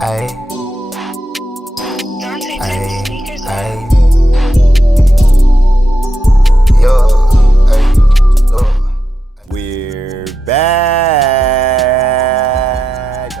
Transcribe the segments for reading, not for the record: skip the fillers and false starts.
Ay, ay, ay. Yo, ay, yo. We're back.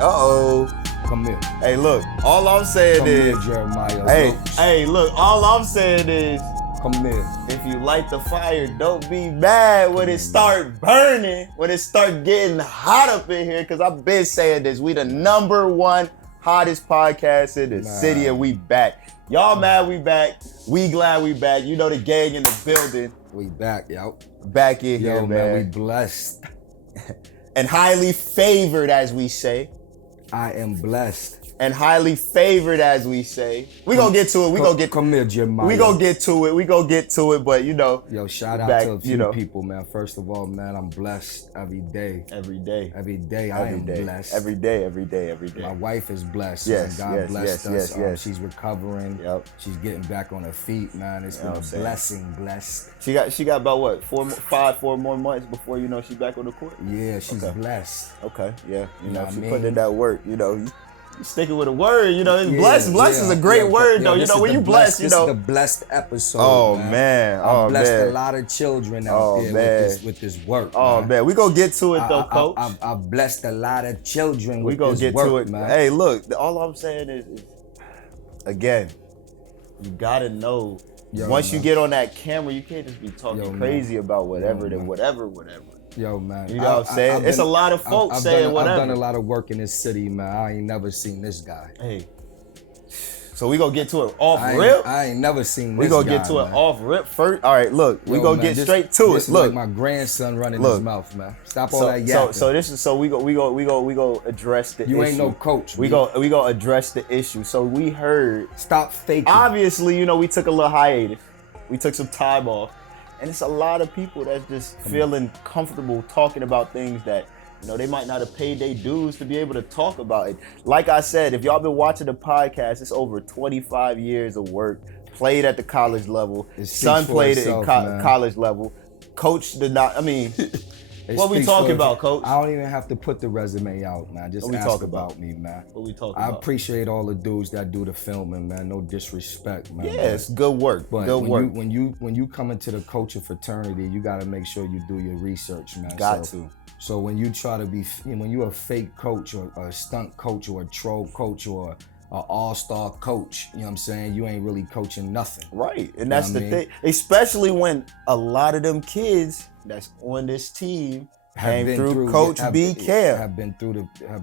Uh-oh. Come here. Hey, look, all I'm saying Come is, here, Jeremiah. hey, look, all I'm saying is, Come here. if you light the fire, don't be mad when it start burning, when it start getting hot up in here, because I've been saying this. We the #1 hottest podcast in the city, and we back. Y'all mad we back. We glad we back. You know the gang in the building. We back, yo. Back in here, Yo, man, we blessed. And highly favored, as we say. I am blessed. And highly favored, as we say. We gonna get to it. Come here, Jeremiah. We gonna get to it. But you know. Yo, shout out back, to a few people, man. First of all, man, I'm blessed every day. Every day. I am blessed. Every day. My wife is blessed. Yes, man. God blessed us. yes. She's recovering. Yep. She's getting back on her feet, man. It's been a blessing, blessed. She got about what, 4 more months before she's back on the court. Yeah, she's blessed. Okay, yeah. You know, she what I putting in mean? that work. You sticking with a word. It's blessed. Blessed is a great word, though. When you blessed, This is the blessed episode. Oh man. man. I've Oh blessed man. a lot of children out there with this work. Oh man, we gonna get to it though, Coach. I've blessed a lot of children We with gonna this get work, to it, man. Hey, look, all I'm saying is again, you gotta know. Once you get on that camera, you can't just be talking crazy about whatever. Yo, man. You know what I'm saying? It's a lot of folks saying whatever. I've done a lot of work in this city, man. I ain't never seen this guy. Hey. So we gonna get to it off rip? I ain't never seen this We gonna guy, get to it man. off rip first. All right, look, we gonna get straight to This it. is Look, like my grandson running his mouth, man. Stop all that so yapping. we go address the issue. You ain't no coach. We go address the issue. So we heard. Stop faking. Obviously, we took a little hiatus. We took some time off. And it's a lot of people that's just feeling comfortable talking about things that, they might not have paid their dues to be able to talk about it. Like I said, if y'all been watching the podcast, it's over 25 years of work, played at the college level. Son played it in college level. Coach did not, what we talking about, Coach? I don't even have to put the resume out, man. Just ask about me, man. What we talking I about? appreciate all the dudes that do the filming, man. No disrespect, man. Yeah, it's good work. But good work. when you come into the coaching fraternity, you got to make sure you do your research, man. So when you try to be, when you're a fake coach or a stunt coach or a troll coach or an all-star coach, you know what I'm saying? You ain't really coaching nothing. Right, and that's the thing. Especially when a lot of them kids that's on this team came through Coach B camp.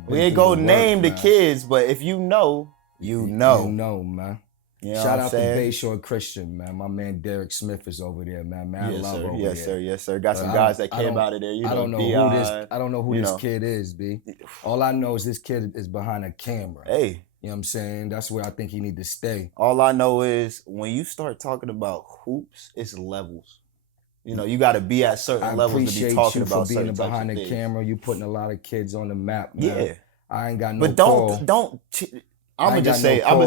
We ain't gonna name the kids, but if you know, you know. You know, man. Shout out to Bayshore Christian, man. My man Derek Smith is over there, man. I love over there. Yes, sir. Got some guys that came out of there. I don't know who this kid is, B. All I know is this kid is behind a camera. Hey. You know what I'm saying? That's where I think he need to stay. All I know is when you start talking about hoops, it's levels. You got to be at certain levels to be talking about certain types of things. I appreciate you for being behind the camera. You putting a lot of kids on the map, man. Yeah. I ain't got no But don't. I'm gonna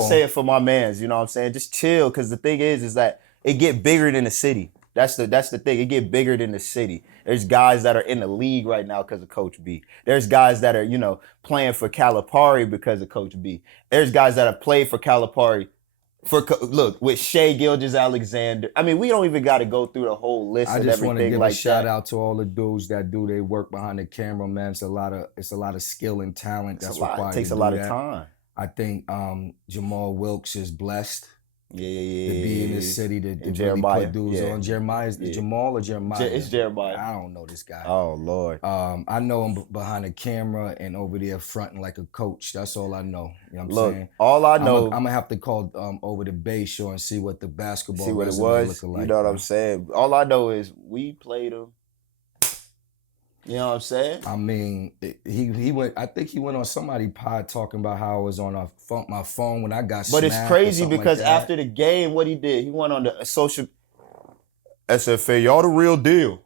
say it for my mans. You know what I'm saying? Just chill, because the thing is that it get bigger than the city. That's the thing. It get bigger than the city. There's guys that are in the league right now because of Coach B. There's guys that are playing for Calipari because of Coach B. There's guys that have played for Calipari with Shai Gilgeous-Alexander. We don't even got to go through the whole list of everything like that. I just want to give a shout out to all the dudes that do their work behind the camera, man. It's a lot of skill and talent that's required. It takes a lot of time. I think Jamal Wilkes is blessed. Yeah. To be in this city to really put dudes on. Jeremiah's Jamal or Jeremiah? It's Jeremiah. I don't know this guy. Oh Lord. I know him behind the camera and over there fronting like a coach. That's all I know. You know what I'm saying? All I know. I'm gonna have to call over to Bayshore and see what the basketball resume looking like. You know what I'm saying? All I know is we played him. You know what I'm saying? He went. I think he went on somebody's pod talking about how I was on my phone when I got. But it's crazy because after the game, what he did, he went on the social. SFA, y'all the real deal.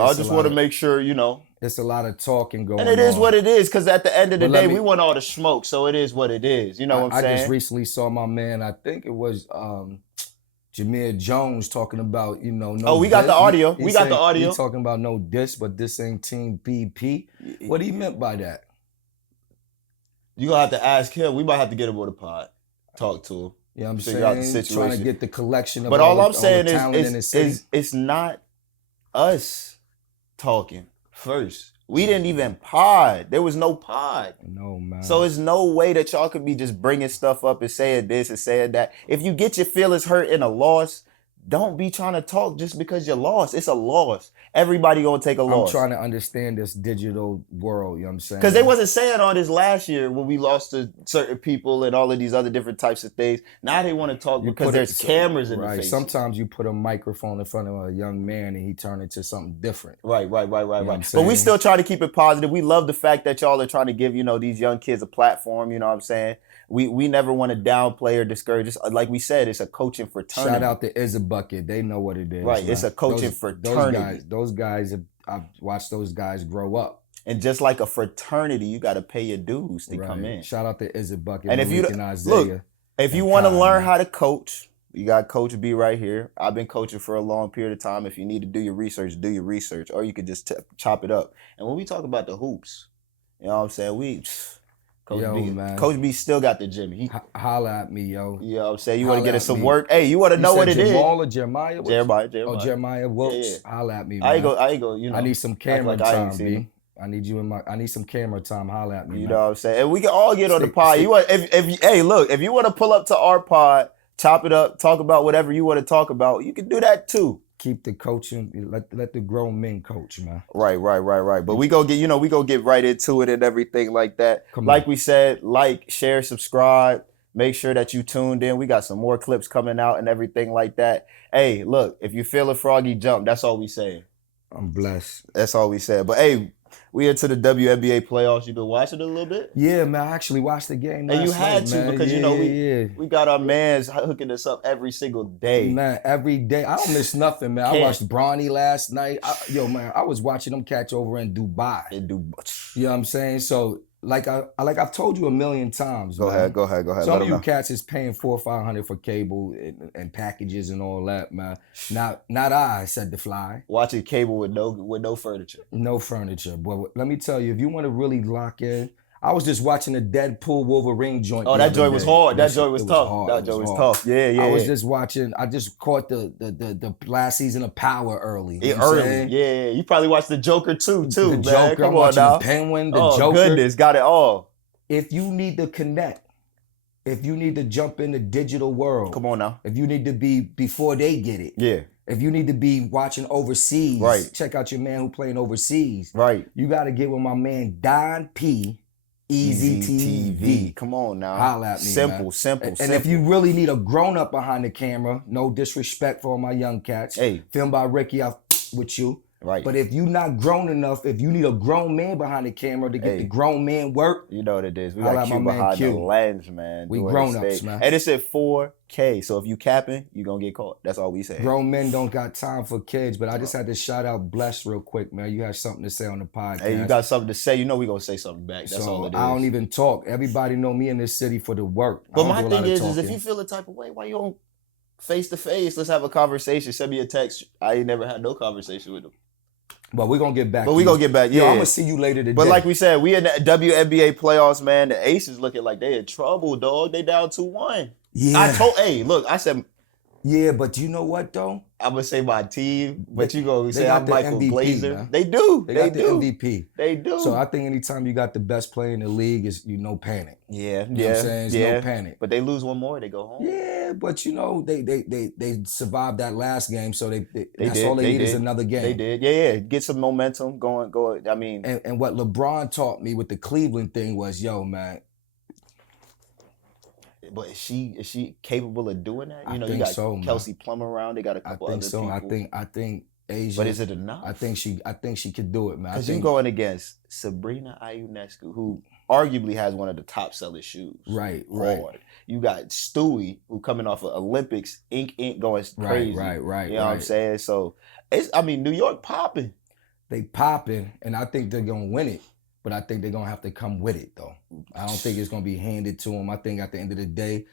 I just want to make sure It's a lot of talking going on. And it is what it is, because at the end of the day, we want all the smoke, so it is what it is. You know what I'm saying? I just recently saw my man. I think it was. Jameer Jones talking about, no. We got the audio. We got the audio. He talking about no diss, but this ain't Team BP. What he meant by that? You gonna have to ask him. We might have to get him on the pod. Talk to him. You know what I'm Figure out the saying? situation. Trying to get the collection of But all I'm saying is it's not us talking first. We didn't even pod. There was no pod. No, man. So there's no way that y'all could be just bringing stuff up and saying this and saying that. If you get your feelings hurt in a loss, don't be trying to talk just because you lost. It's a loss. Everybody gonna take a loss. I'm trying to understand this digital world, you know what I'm saying? Because they wasn't saying all this last year when we lost to certain people and all of these other different types of things. Now they want to talk because there's cameras in the face. Sometimes you put a microphone in front of a young man and he turned into something different. Right. You know But we still try to keep it positive. We love the fact that y'all are trying to give, these young kids a platform, you know what I'm saying? We never want to downplay or discourage. Just like we said, it's a coaching fraternity. Shout out to Is a Bucket. They know what it is. Right. It's a coaching fraternity. Those guys, I've watched those guys grow up. And just like a fraternity, you got to pay your dues to come in. Shout out to Is a Bucket. And if you want to learn how to coach, you got Coach B right here. I've been coaching for a long period of time. If you need to do your research, or you could just chop it up. And when we talk about the hoops, you know what I'm saying? Coach B still got the gym. Holla at me, yo. You know what I'm saying? You want to get us some work? Hey, you want to know what it is? Jamal or Jeremiah? Jeremiah Woods. Yeah. Holla at me, man. I ain't go, I need some camera time, B. I need some camera time. Holla at me, You know what I'm saying? And we can all get on the pod. If you want to pull up to our pod, chop it up, talk about whatever you want to talk about, you can do that too. Keep the coaching. Let the grown men coach, man. Right. But we go get right into it and everything like that. Like we said, share, subscribe. Make sure that you tuned in. We got some more clips coming out and everything like that. Hey, look, if you feel a froggy jump, that's all we say. I'm blessed. That's all we said. But hey, we into the WNBA playoffs. You been watching it a little bit? Yeah, man. I actually watched the game last night. And you had to, man. Because we got our mans hooking us up every single day. Man, every day. I don't miss nothing, man. I watched Bronny last night. I was watching them catch over in Dubai. You know what I'm saying? So like I've told you a million times. Go ahead. Some of you cats is paying $400 or $500 for cable and packages and all that, man. Not I said to fly. Watching cable with no furniture. No furniture. But let me tell you, if you want to really lock in, I was just watching the Deadpool Wolverine joint. Oh, that joint was hard. That joint was tough. That joint was tough. Yeah. I was just watching. I just caught the last season of Power early. Yeah. You probably watched the Joker too, the man. Joker. Come I'm on watching now. The Penguin, the Joker. Joker. Goodness, got it all. If you need to connect, if you need to jump in the digital world. Come on now. If you need to be before they get it. Yeah. If you need to be watching overseas. Right. Check out your man who playing overseas. Right. You got to get with my man Don P. Easy TV. Come on now. Holla at me, Simple. And if you really need a grown-up behind the camera, no disrespect for all my young cats. Hey. Filmed by Ricky, I'm with you. Right. But if you not grown enough, if you need a grown man behind the camera to get the grown man work. You know what it is. We got Q behind the lens, man. We grown-ups, man. And it's at 4K. So if you capping, you going to get caught. That's all we say. Grown men don't got time for kids. But I just had to shout out Bless real quick, man. You have something to say on the podcast. Hey, you got something to say. You know we going to say something back. That's all it is. I don't even talk. Everybody know me in this city for the work. But my thing is if you feel a type of way, why you don't face-to-face? Let's have a conversation. Send me a text. I ain't never had no conversation with them. But we're going to get back. Yeah. Yo, I'm going to see you later today. But like we said, we in the WNBA playoffs, man. The Aces looking like they in trouble, dog. They down 2-1. Yeah. I said. Yeah, but you know what, though? I'm going to say my team, but you going to say I'm Michael MVP, Glazer. Man. They do. They got the MVP. They do. So I think anytime you got the best player in the league, is no panic. Yeah. You know what I'm saying? It's no panic. But they lose one more, they go home. Yeah, but they survived that last game, so that's all they need is another game. They did. Yeah. Get some momentum going. I mean. And what LeBron taught me with the Cleveland thing was, yo, man. But is she capable of doing that? You think got so, Kelsey Plum around. They got a couple other people. I think Asia. But is it enough? I think she could do it, man. Because you're going against Sabrina Ionescu, who arguably has one of the top selling shoes. Right. You got Stewie, who coming off of Olympics, ink going crazy. Right. You know what I'm saying? So New York popping. They popping, and I think they're gonna win it. But I think they're going to have to come with it, though. I don't think it's going to be handed to them. I think at the end of the day,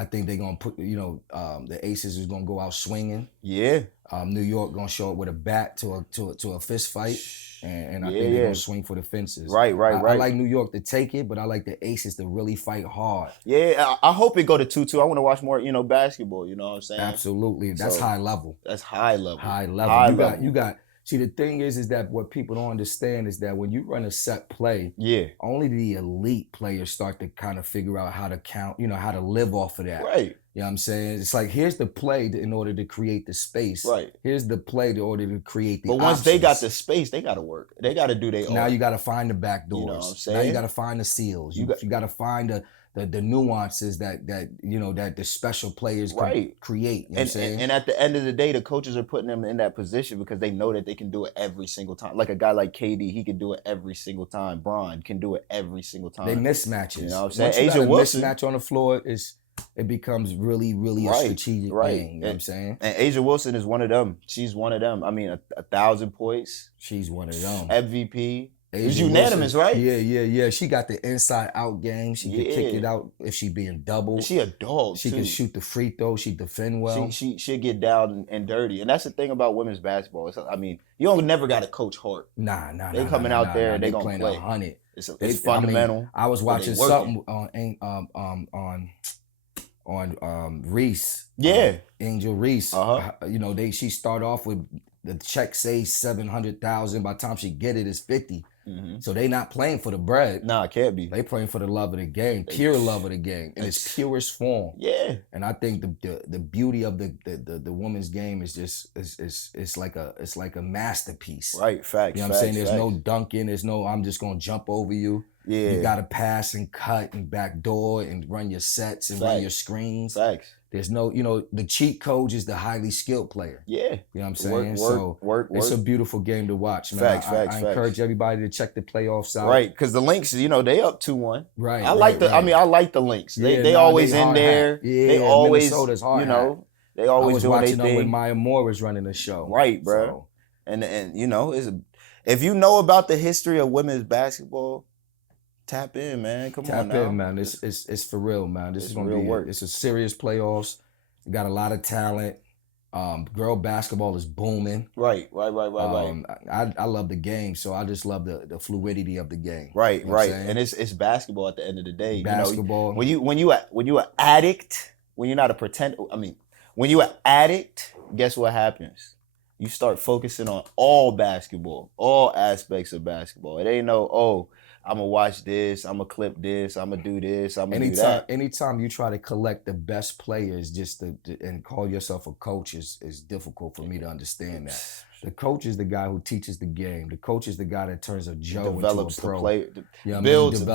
I think they're gonna put, the Aces is gonna go out swinging. Yeah. New York gonna show up with a bat to a fist fight, and I Yeah, think they're yeah. gonna swing for the fences. Right. I like New York to take it, but I like the Aces to really fight hard. Yeah, I hope it go to 2-2. I want to watch more, basketball. You know what I'm saying? Absolutely, that's So, high level. That's high level. High level. High you level. got. See, the thing is that what people don't understand is that when you run a set play, Yeah. only the elite players start to kind of figure out how to count, how to live off of that. Right. You know what I'm saying? It's like, here's the play in order to create the space. Right. Here's the play in order to create the But once options. they got the space, they got to work. They got to do their own. Now you got to find the back doors. You know what I'm saying? Now you got to find the seals. You got to find the nuances that the special players can create. You know what I'm saying? And at the end of the day, the coaches are putting them in that position because they know that they can do it every single time. Like a guy like KD, he can do it every single time. Bron can do it every single time. They mismatches. You know what I'm saying? Once you Asia got a Wilson mismatch on the floor, it becomes really, really a strategic thing. You know what I'm saying? And Asia Wilson is one of them. She's one of them. I mean, 1,000 points. She's one of them. MVP. It was Asia unanimous, Wilson, right? Yeah. She got the inside out game. She can kick it out if she being doubled. She a dog. She can shoot the free throw. She defend well. She'll get down and dirty. And that's the thing about women's basketball. I mean, you don't never got to coach hard. Nah. They coming out there and they gonna playing play. 100. It's fundamental. I was watching something on Reese. Yeah. Angel Reese. Uh-huh. She start off with the check say 700,000. By the time she get it, it's 50. Mm-hmm. So they not playing for the bread. Nah, it can't be. They playing for the love of the game, pure love of the game, in its purest form. Yeah. And I think the beauty of the women's game is just it's like a masterpiece. Right. Facts. You know what I'm saying? There's no dunking. There's no I'm just gonna jump over you. Yeah. You gotta pass and cut and backdoor and run your sets and run your screens. Facts. There's no, the cheat code is the highly skilled player. Yeah. You know what I'm saying? Work. It's a beautiful game to watch, man. Facts. I encourage everybody to check the playoffs out. Right, because the Lynx, they up 2-1. Right. I like the Lynx. They always in there. Yeah, they always, Minnesota's hard. They always doing their thing. I was watching them when Maya Moore was running the show. Right, bro. So. And if you know about the history of women's basketball, tap in, man. Come on now. Tap in, man. It's for real, man. This is gonna be work. It's a serious playoffs. You got a lot of talent. Girl basketball is booming. Right. I love the game, so I just love the fluidity of the game. Right. And it's basketball at the end of the day. Basketball. When you an addict, when you're not a pretend. I mean, when you an addict, guess what happens? You start focusing on all basketball, all aspects of basketball. It ain't I'm going to watch this, I'm going to clip this, I'm going to do this, I'm going to do that. Anytime you try to collect the best players and call yourself a coach is difficult for me to understand that. The coach is the guy who teaches the game. The coach is the guy that turns a Joe develops into a pro. The player, you know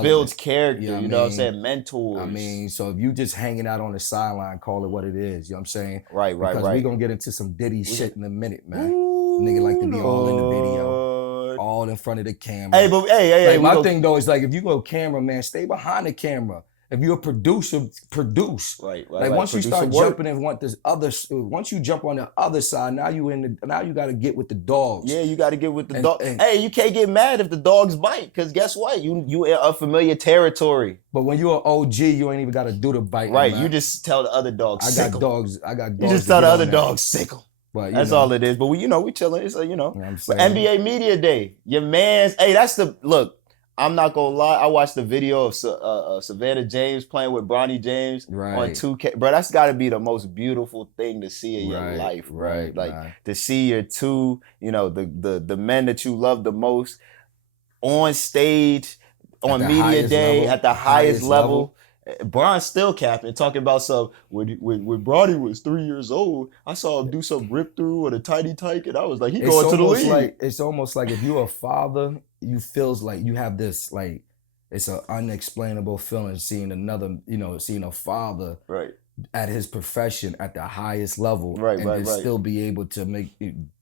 builds character, you know what I'm saying? Mentors. I mean, so if you just hanging out on the sideline, call it what it is. You know what I'm saying? Right. Because we're going to get into some Diddy shit in a minute, man. Nigga like to be all in the video. All in front of the camera. Hey, my thing though is like if you go cameraman, stay behind the camera. If you're a producer, produce. Right. Once you start jumping and once you jump on the other side, now you got to get with the dogs. Yeah, you got to get with the dog. Hey, you can't get mad if the dogs bite, because guess what? You in unfamiliar territory. But when you're an OG, you ain't even got to do the bite. Right, man. you just tell the other dogs. I got dogs. You just tell the other dogs sickle. But, that's all it is. But we chilling. It's but NBA Media Day, your man's. Hey, that's look. I'm not gonna lie. I watched the video of Savannah James playing with Bronny James on 2K. Bro, that's got to be the most beautiful thing to see in your life, bro. Right, like man. To see your two, the men that you love the most on stage on Media Day at the highest level. Bron still capping, talking about some when Bronny was 3 years old, I saw him do some rip through or the tiny tyke, and I was like, he going to the league. It's almost like if you're a father, you feels like you have this like it's an unexplainable feeling seeing seeing a father at his profession at the highest level, and still be able to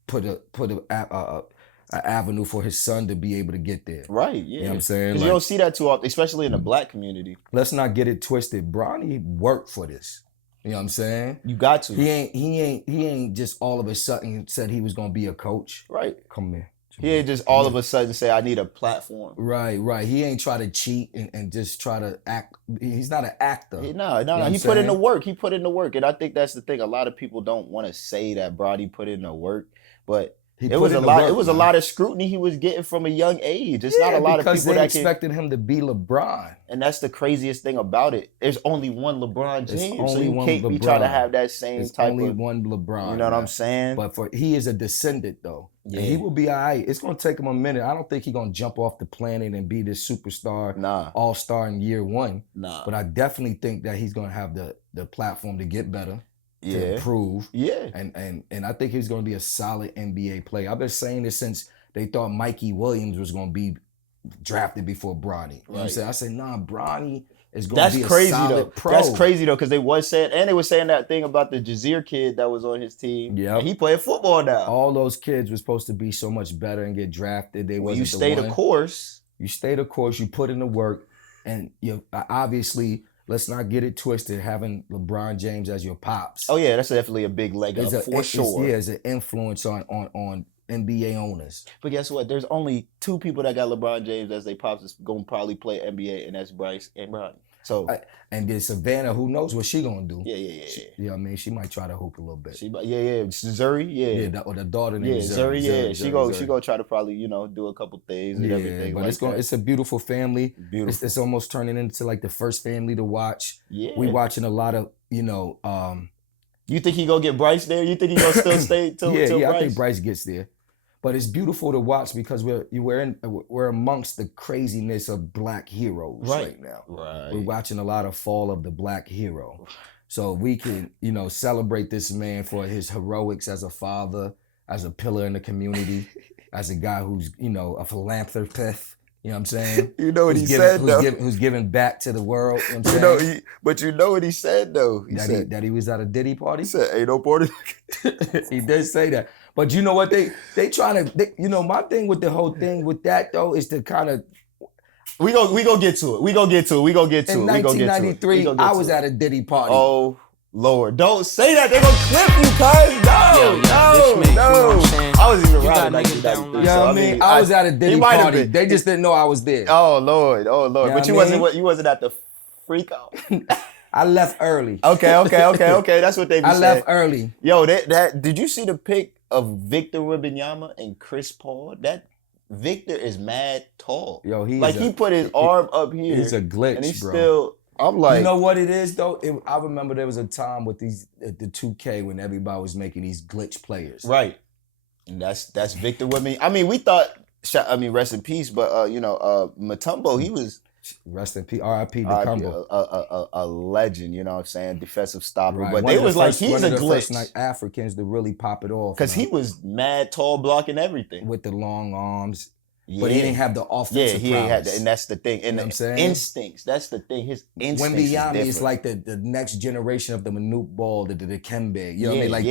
put an avenue for his son to be able to get there. Right, yeah. You know what I'm saying? Because you don't see that too often, especially in the black community. Let's not get it twisted. Bronny worked for this. You know what I'm saying? You got to. He ain't just all of a sudden said he was gonna be a coach. Right. Come here. He ain't just all of a sudden say, I need a platform. Right. He ain't try to cheat and just try to act. He's not an actor. No. He put in the work. And I think that's the thing. A lot of people don't want to say that Bronny put in the work, but it was a lot of scrutiny he was getting from a young age. It's not a lot of people because that they expected him to be LeBron. And that's the craziest thing about it. There's only one LeBron James, so you can't be LeBron. trying to have that same There's type only of one LeBron. You know what I'm saying? But he is a descendant though. Yeah. And he will be all right. It's gonna take him a minute. I don't think he's gonna jump off the planet and be this superstar, all-star in year one. But I definitely think that he's gonna have the platform to get better. To improve. Yeah. And I think he's going to be a solid NBA player. I've been saying this since they thought Mikey Williams was going to be drafted before Bronny. You know what I'm saying? I said, nah, Bronny is going to be a solid pro. That's crazy though, because they were saying that thing about the Jazeer kid that was on his team. Yeah. And he playing football now. All those kids were supposed to be so much better and get drafted. You stay the course. You stay the course, you put in the work, and you obviously. Let's not get it twisted, having LeBron James as your pops. Oh, yeah, that's definitely a big leg up for sure. It's an influence on NBA owners. But guess what? There's only two people that got LeBron James as their pops that's going to probably play NBA, and that's Bryce and Bronny. So, and then Savannah, who knows what she gonna do? Yeah. You know what I mean? She might try to hoop a little bit. Zuri, or the daughter named Zuri. Zuri. She gonna try to probably do a couple things and everything. But it's a beautiful family. Beautiful. It's almost turning into like the first family to watch. Yeah, we watching a lot of You think he gonna get Bryce there? You think he gonna still stay till Bryce? I think Bryce gets there. But it's beautiful to watch because we're amongst the craziness of black heroes right now. Right. We're watching a lot of fall of the black hero. So we can, celebrate this man for his heroics as a father, as a pillar in the community, as a guy who's, a philanthropist. You know what I'm saying? You know what he said, though? Who's giving back to the world. You know what I'm saying? But you know what he said, though? He said that he was at a Diddy party? He said, ain't no party. He did say that. But you know what? They trying to, my thing with the whole thing with that, though, is to kind of. We gonna get to it. We gonna get to it. In 1993, I was at a Diddy party. Oh, Lord. Don't say that. They gonna clip you, cuz. No. I was even around in 1993. You know what I mean? I was at a Diddy party. They just didn't know I was there. Oh, Lord. But you wasn't at the freak out. I left early. Okay. That's what they be saying. I left early. Yo, did you see the pic of Victor Wembanyama and Chris Paul? That Victor is mad tall. Yo, he put his arm up here. He's a glitch, and he's bro. Still. I'm like, you know what it is though? I remember there was a time with the 2K when everybody was making these glitch players. Right. And that's Victor Wembanyama. I mean, we thought. Rest in peace. But Mutombo, he was. Rest in peace, R.I.P. Mutombo. A legend, you know what I'm saying? Defensive stopper. Right. But they was like, he's a glitch. First Africans to really pop it off. Because he was mad tall, blocking everything. With the long arms. Yeah. But he didn't have the offensive he ain't had that. And that's the thing. And you know the instincts, that's the thing. His instincts Wembanyama is like the next generation of the Manute Ball, the Dikembe. You know what I mean? Like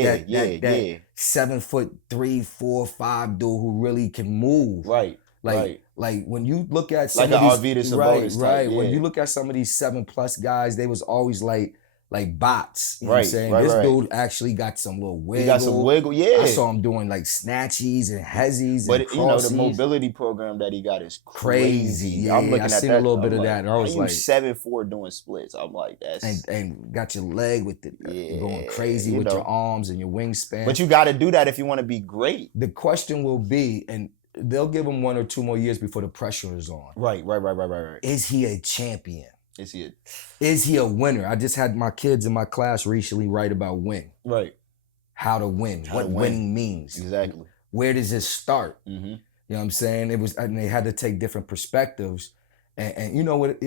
that 7'3", 4, 5 dude who really can move. Right. Like when you look at some like of these, when you look at some of these 7+ guys, they was always like bots. You know what I'm saying? This dude actually got some little wiggle. He got some wiggle, yeah. I saw him doing like snatchies and hezzies and crossies. The mobility program that he got is crazy. Yeah, I'm looking at seen that. A little bit of that. And I was like 7'4" doing splits. I'm like, that's and got your leg with it going crazy with your arms and your wingspan. But you got to do that if you want to be great. The question will be, and they'll give him 1 or 2 more years before the pressure is on. Right. Is he a champion? Is he a winner? I just had my kids in my class recently write about win. Right. How to win. What winning means. Exactly. Where does it start? Mm-hmm. You know what I'm saying? And they had to take different perspectives. And you know what?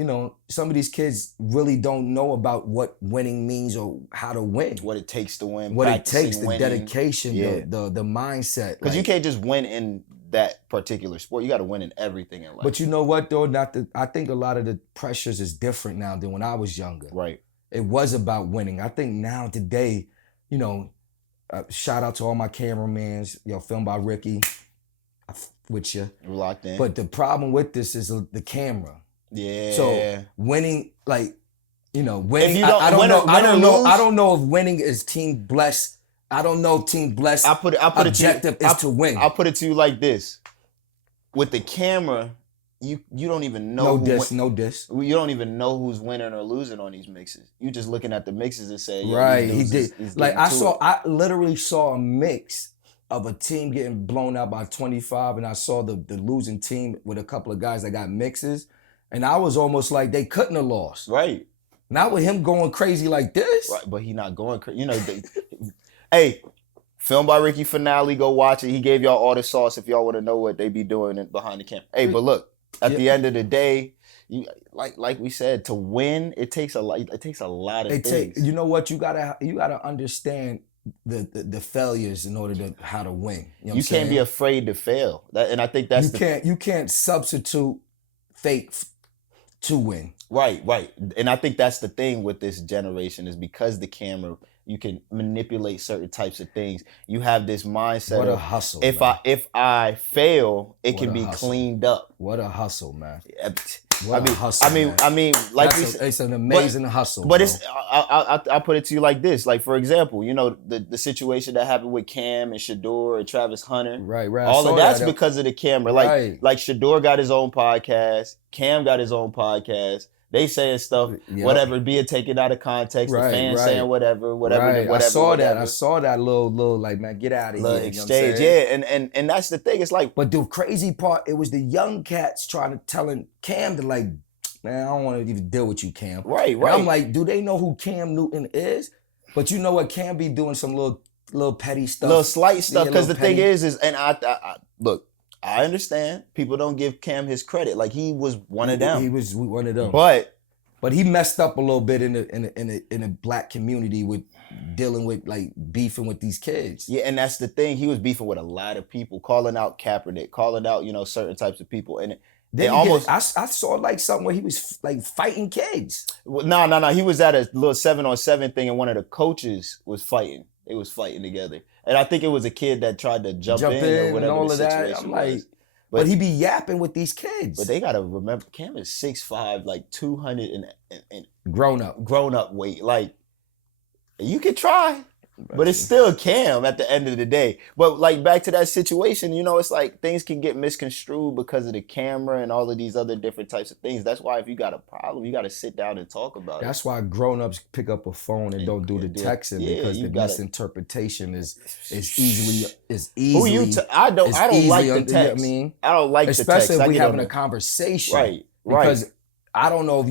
Some of these kids really don't know about what winning means or how to win. What it takes to win. What it takes, the dedication, the mindset. Because you can't just win in that particular sport. You got to win in everything in life. But you know what though? I think a lot of the pressures is different now than when I was younger. Right. It was about winning. I think now today, shout out to all my cameramans. Filmed by Ricky. With you. We're locked in. But the problem with this is the camera. Yeah. So winning, winning. If you don't, I don't know if winning is Team Bless. I don't know if Team Bless objective is to win. I'll put it to you like this. with the camera, you don't even know. No diss. You don't even know who's winning or losing on these mixes. You just looking at the mixes and saying, right, he did. I literally saw a mix of a team getting blown out by 25, and I saw the losing team with a couple of guys that got mixes, and I was almost like they couldn't have lost. Right. Not with him going crazy like this. Right, but he not going crazy. You know, hey, filmed by Ricky Finale, go watch it. He gave y'all all the sauce if y'all want to know what they be doing behind the camera. Hey, but look, at the end of the day, you like we said, to win, it takes a lot of things. You know what? You gotta understand the failures in order to how to win. You can't be afraid to fail. And I think that's you can't substitute fake to win. Right. And I think that's the thing with this generation is because the camera, you can manipulate certain types of things. You have this mindset What a hustle, if man. I fail, it can be cleaned up. What a hustle, man. What a hustle, I mean, like it's an amazing hustle. But it's I'll put it to you like this. Like, for example, you know, the situation that happened with Cam and Shador and Travis Hunter. Right. All of that's because of the camera. Like Shador got his own podcast. Cam got his own podcast. They saying stuff, whatever, being taken out of context. The fans saying whatever. I saw that little like, man, get out of here. Exchange, and that's the thing. It's like, but the crazy part, it was the young cats telling Cam to like, man, I don't want to even deal with you, Cam. Right. And I'm like, do they know who Cam Newton is? But you know what? Cam be doing some little petty stuff, little slight stuff. Because the thing is, and I look. I understand people don't give Cam his credit. Like, he was one of them. He was one of them. But he messed up a little bit in the black community with dealing with, like, beefing with these kids. Yeah, and that's the thing. He was beefing with a lot of people, calling out Kaepernick, calling out, certain types of people. And I saw like something where he was like fighting kids. No. He was at a little 7-on-7 thing, and one of the coaches was fighting. They was fighting together. And I think it was a kid that tried to jump in or whatever and all the of that. situation I'm like, was. But he be yapping with these kids. But they gotta remember, Cam is 6'5", like 200 and grown up weight. Like, you can try, but it's still Cam at the end of the day. But like, back to that situation, it's like things can get misconstrued because of the camera and all of these other different types of things. That's why if you got a problem, you got to sit down and talk about it. That's why grown-ups pick up a phone and don't do the texting, because the misinterpretation is easily. I don't like the text. You know what I mean? I don't like the text. Especially if we having a conversation. Right. Because I don't know if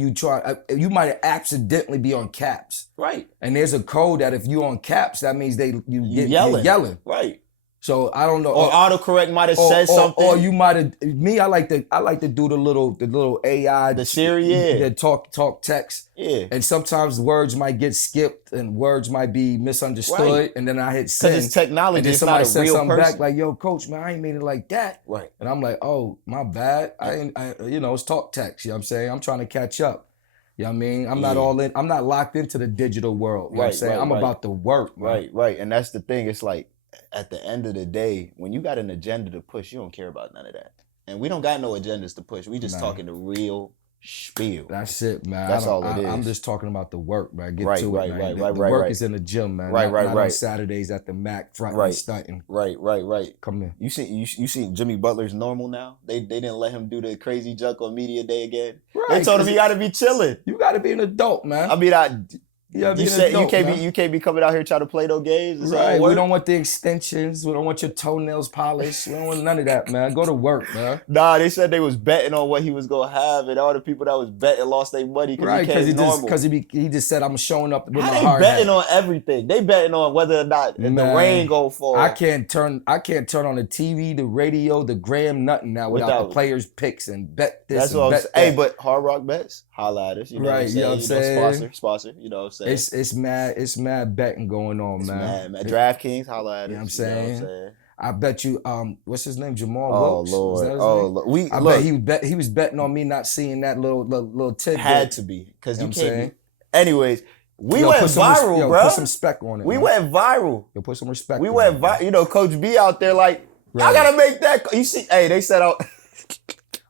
you might accidentally be on caps. Right. And there's a code that if you on caps, that means you're yelling. Right. So I don't know. Or autocorrect might have said something. Or you might have. Me, I like to do the little AI. The Siri, the talk text. Yeah. And sometimes words might get skipped and words might be misunderstood. Right. And then I hit send. Because it's technology. And then it's somebody not a said real something person. back like, "Yo, coach, man, I ain't mean it like that." Right. And I'm like, "Oh, my bad. It's talk text. You know what I'm saying? I'm trying to catch up. You know what I mean? I'm not all in. I'm not locked into the digital world. You know what I'm saying? I'm about the work. Man. Right. And that's the thing. It's like, at the end of the day, when you got an agenda to push, you don't care about none of that. And we don't got no agendas to push. We just talking the real spiel. That's it, man. That's all it is. I'm just talking about the work, man. Get to it, man. The Right. work is in the gym, man. Not on Saturdays at the Mac, front stunting. Right. Come in. You seen Jimmy Butler's normal now? They didn't let him do the crazy junk on media day again. Right. They told him he got to be chilling. You got to be an adult, man. I mean, you can't be coming out here trying to play no games. Right. We don't want the extensions. We don't want your toenails polished. We don't want none of that, man. Go to work, man. Nah, they said they was betting on what he was gonna have, and all the people that was betting lost their money because he just said I'm showing up with my hard hat. They betting on everything. They betting on whether or not the rain go fall. I can't turn on the TV, the radio, the gram, nothing now without the players' picks and bet this. That's what I'm saying. Hey, but Hard Rock Bets, holla at us. You know what I'm saying? You know what I'm saying? Sponsor. You know what I'm saying? It's mad betting going on, man. DraftKings, holla at us. You know what I'm saying? I bet you, what's his name? Jamal Wilkes? Lord. I bet he was betting on me not seeing that little tidbit. Had to be, because you can't be. Anyways, we went viral, bro. Put some respect on it. We went viral. Put some respect. We went viral. Coach B out there like, I gotta make that. You see, hey, they set out.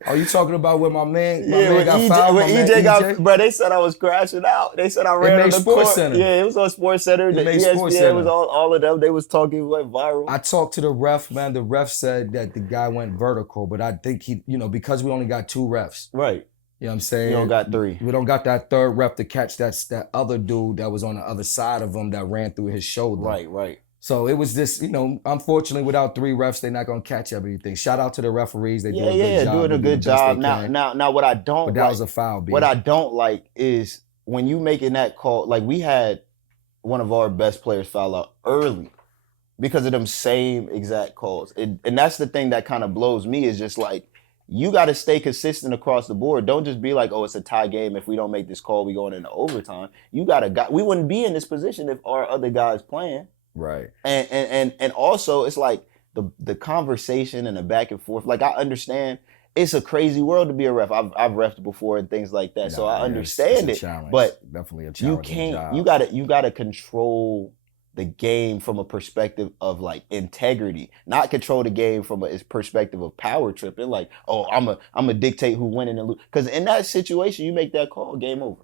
Oh, you talking about when my man when got EJ, fouled? when EJ got, bro, they said I was crashing out. They said I ran on the court. Sportscenter. Yeah, it was on Sportscenter. The made ESPN Sportscenter. was all of them. They was talking, it went viral. I talked to the ref, man. The ref said that the guy went vertical, but I think he, because we only got 2 refs. Right. You know what I'm saying? You don't got 3. We don't got that third ref to catch that other dude that was on the other side of him that ran through his shoulder. Right. So it was just, unfortunately, without 3 refs, they're not gonna catch everything. Shout out to the referees; they do a good job. Doing a good job. Now, what I don't. But that was a foul. B. What I don't like is when you making that call. Like we had one of our best players foul out early because of them same exact calls, and that's the thing that kind of blows me is just like you got to stay consistent across the board. Don't just be like, oh, it's a tie game. If we don't make this call, we going into overtime. You gotta. We wouldn't be in this position if our other guys playing. Right. And also it's like the conversation and the back and forth. Like I understand it's a crazy world to be a ref. I've refed before and things like that. So I understand it's it. challenge. But definitely a challenge. You can't you gotta control the game from a perspective of like integrity, not control the game from a perspective of power tripping. Like, oh, I'm a dictate who winning and lose. Because in that situation, you make that call, game over.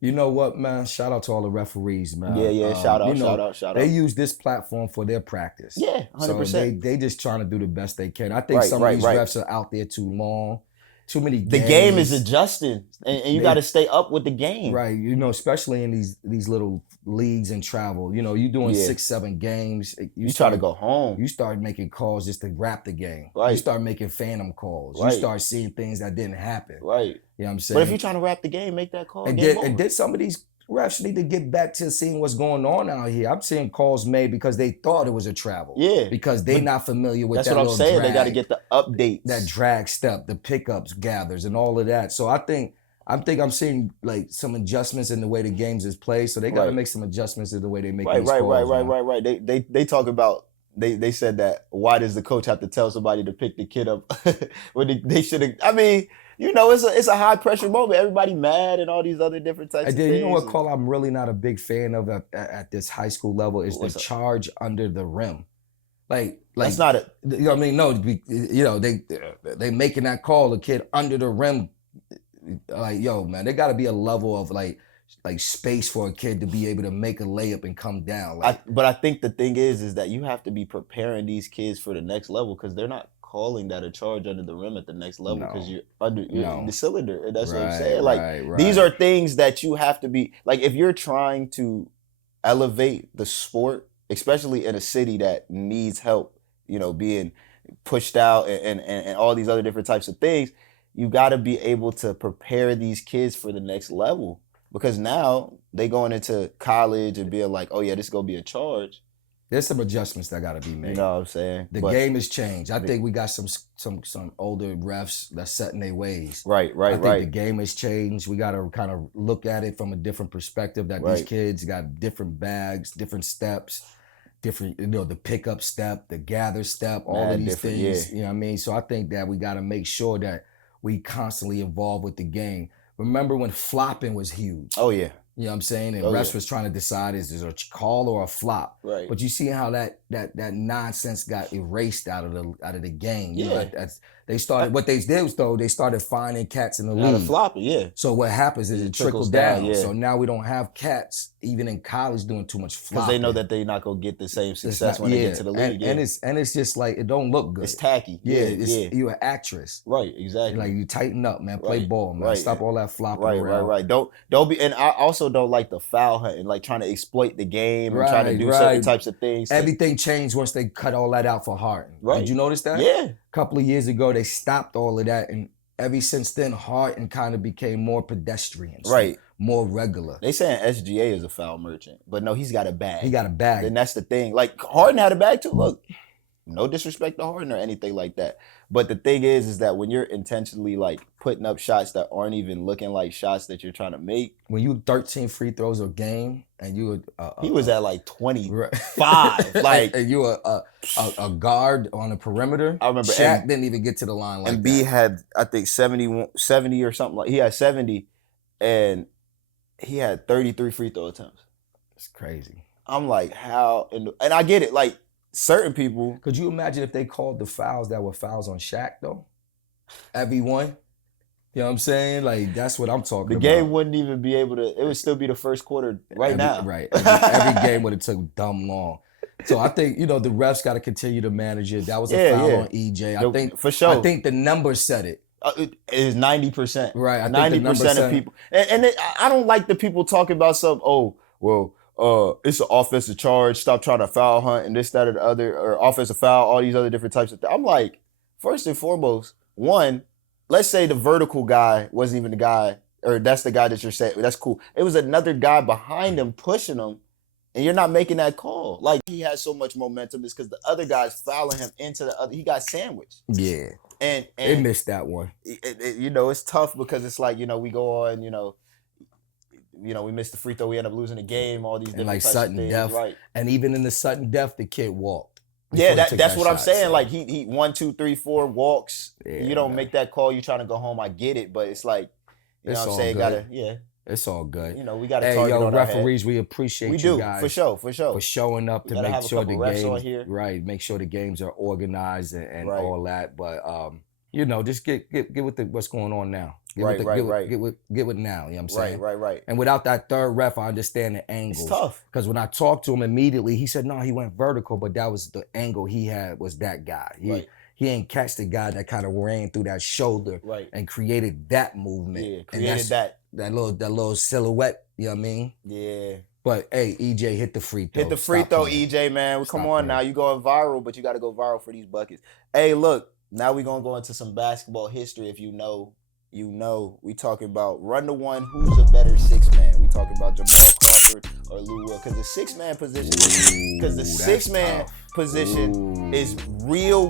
You know what, man? Shout out to all the referees, man. Yeah. Shout out. They use this platform for their practice. Yeah, 100%. So they just trying to do the best they can. I think some of these refs are out there too long. Too many games. The game is adjusting, and you got to stay up with the game. Right. Especially in these little leagues and travel. You're doing 6-7 games. You try to go home. You start making calls just to wrap the game. Right. You start making phantom calls. Right. You start seeing things that didn't happen. Right. You know what I'm saying? But if you're trying to wrap the game, make that call. And did some of these refs need to get back to seeing what's going on out here? I'm seeing calls made because they thought it was a travel. Yeah. Because they're not familiar with that. That's what I'm saying. Drag, they got to get the updates. That drag step, the pickups, gathers, and all of that. So I think I'm seeing like some adjustments in the way the games is played. So they got to make some adjustments in the way they make these calls. Right. They talk about. They said that why does the coach have to tell somebody to pick the kid up when they should have? I mean, it's a high pressure moment. Everybody mad and all these other different types of things. You know what call I'm really not a big fan of at this high school level is the charge under the rim. Like that's not a. You know what I mean? No, they making that call, the kid under the rim. Like, yo, man, there got to be a level of like space for a kid to be able to make a layup and come down. But I think the thing is that you have to be preparing these kids for the next level because they're not calling that a charge under the rim at the next level because you're under the cylinder. And that's what I'm saying. Like these are things that you have to be like if you're trying to elevate the sport, especially in a city that needs help, being pushed out and all these other different types of things, you got to be able to prepare these kids for the next level. Because now they going into college and being like, oh yeah, this is gonna be a charge. There's some adjustments that gotta be made. You know what I'm saying? The game has changed. I think we got some older refs that's setting their ways. Right. I think the game has changed. We gotta kind of look at it from a different perspective. That these kids got different bags, different steps, different. The pickup step, the gather step, all of these things. Yeah. You know what I mean? So I think that we gotta make sure that we constantly involved with the game. Remember when flopping was huge? Oh, yeah. You know what I'm saying? And refs was trying to decide is there a call or a flop. Right. But you see how that nonsense got erased out of the game. They started what they did was they started finding cats in the league. Flopping, yeah. So what happens is it trickles down. Yeah. So now we don't have cats even in college doing too much flopping. Because they know that they're not gonna get the same success when they get to the league. And it's just like it don't look good. It's tacky. You're an actress. Right, exactly. Like you tighten up, man. Play ball, man. Stop all that flopping around. Right. Don't be. And I also don't like the foul hunting, like trying to exploit the game and trying to do certain types of things. Everything changed once they cut all that out for Harden. Right. Did you notice that? Yeah. A couple of years ago, they stopped all of that, and ever since then, Harden kind of became more pedestrian. Right. More regular. They saying SGA is a foul merchant, but no, he's got a bag. He got a bag. And that's the thing. Like Harden had a bag too. Look, no disrespect to Harden or anything like that. But the thing is that when you're intentionally like putting up shots that aren't even looking like shots that you're trying to make. When you 13 free throws a game and you he was at like 25. Like and you a guard on the perimeter. I remember Shaq didn't even get to the line like that. And B had I think 70 or something like he had 70 and he had 33 free throw attempts. It's crazy. I'm like, how? And I get it. Like certain people. Could you imagine if they called the fouls that were fouls on Shaq though? everyone. You know what I'm saying? Like, that's what I'm talking The about. game wouldn't even be able to. It would still be the first quarter now. Right. Every game would have took dumb long. So I think, the refs got to continue to manage it. That was a foul on EJ. I think for sure. I think the numbers said it. It is 90%. Right. I think 90% of people. And I don't like the people talking about some, it's an offensive charge. Stop trying to foul hunt and this, that, or the other, or offensive foul, all these other different types of things. I'm like, first and foremost, one, let's say the vertical guy wasn't even the guy, or that's the guy that you're saying. That's cool. It was another guy behind him pushing him, and you're not making that call. Like, he has so much momentum is because the other guy's fouling him into the other. He got sandwiched. Yeah. And they missed that one. It's tough because it's like, we go on, we missed the free throw, we end up losing the game, all these different types sudden of things. death. Right. And even in the sudden death, the kid walked. Yeah, that's what I'm saying. So. Like, he 1, 2, 3, 4 walks. Yeah, you don't make that call, you're trying to go home. I get it, but it's like, you know what I'm saying? It's all good. We got to target on referees, we appreciate you guys. For sure. For showing up to make sure the games, make sure the games are organized and right. all that. But just get with what's going on now. Get with now. You know what I'm saying? Right. And without that third ref, I understand the angles. It's tough. Because when I talked to him immediately, he said, no, he went vertical, but that was the angle he had was that guy. He ain't catch the guy that kind of ran through that shoulder and created that movement. Yeah, created that little silhouette, you know what I mean? Yeah. But hey, EJ, hit the free throw. Hit the free throw, EJ, man. Come on now. You going viral, but you got to go viral for these buckets. Hey, look, now we're going to go into some basketball history. If you know. We talking about run the one, who's a better six man. We talking about Jamal Crawford or Lou Will. Because the six man position is real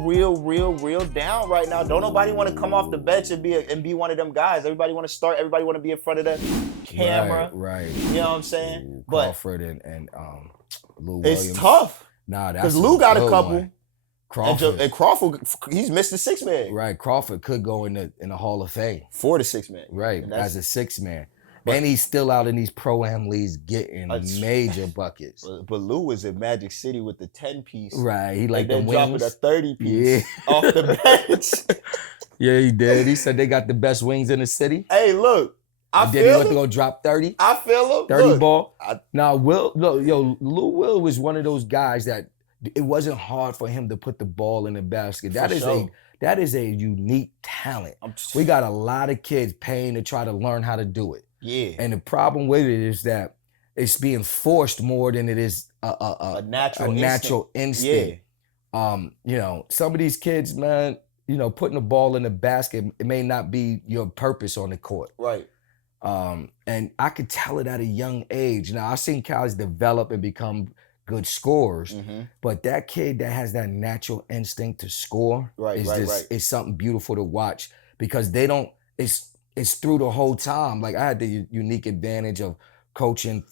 down right now. Don't nobody want to come off the bench and be one of them guys. Everybody want to start. Everybody want to be in front of the camera. Right. You know what I'm saying? Ooh, Crawford and Lou Williams. It's tough. Nah, that's because Lou got a couple. One. Crawford. And Crawford, he's missed the six man. Right. Crawford could go in the Hall of Fame for the six man. Right. As a six man. And he's still out in these pro-am leagues getting major buckets. But Lou was in Magic City with the 10-piece. Right. He like the wings. Dropping a 30-piece off the bench. Yeah, he did. He said they got the best wings in the city. Hey, look. He went to go drop 30. I feel him. 30 ball. Now, Lou Will was one of those guys that it wasn't hard for him to put the ball in the basket. That is a unique talent. We got a lot of kids paying to try to learn how to do it. Yeah. And the problem with it is that it's being forced more than it is a natural instinct. Yeah. Some of these kids, man, putting the ball in the basket, it may not be your purpose on the court. Right. And I could tell it at a young age. Now, I've seen guys develop and become good scorers, but that kid that has that natural instinct to score is something beautiful to watch because they don't. It's through the whole time. Like I had the unique advantage of coaching,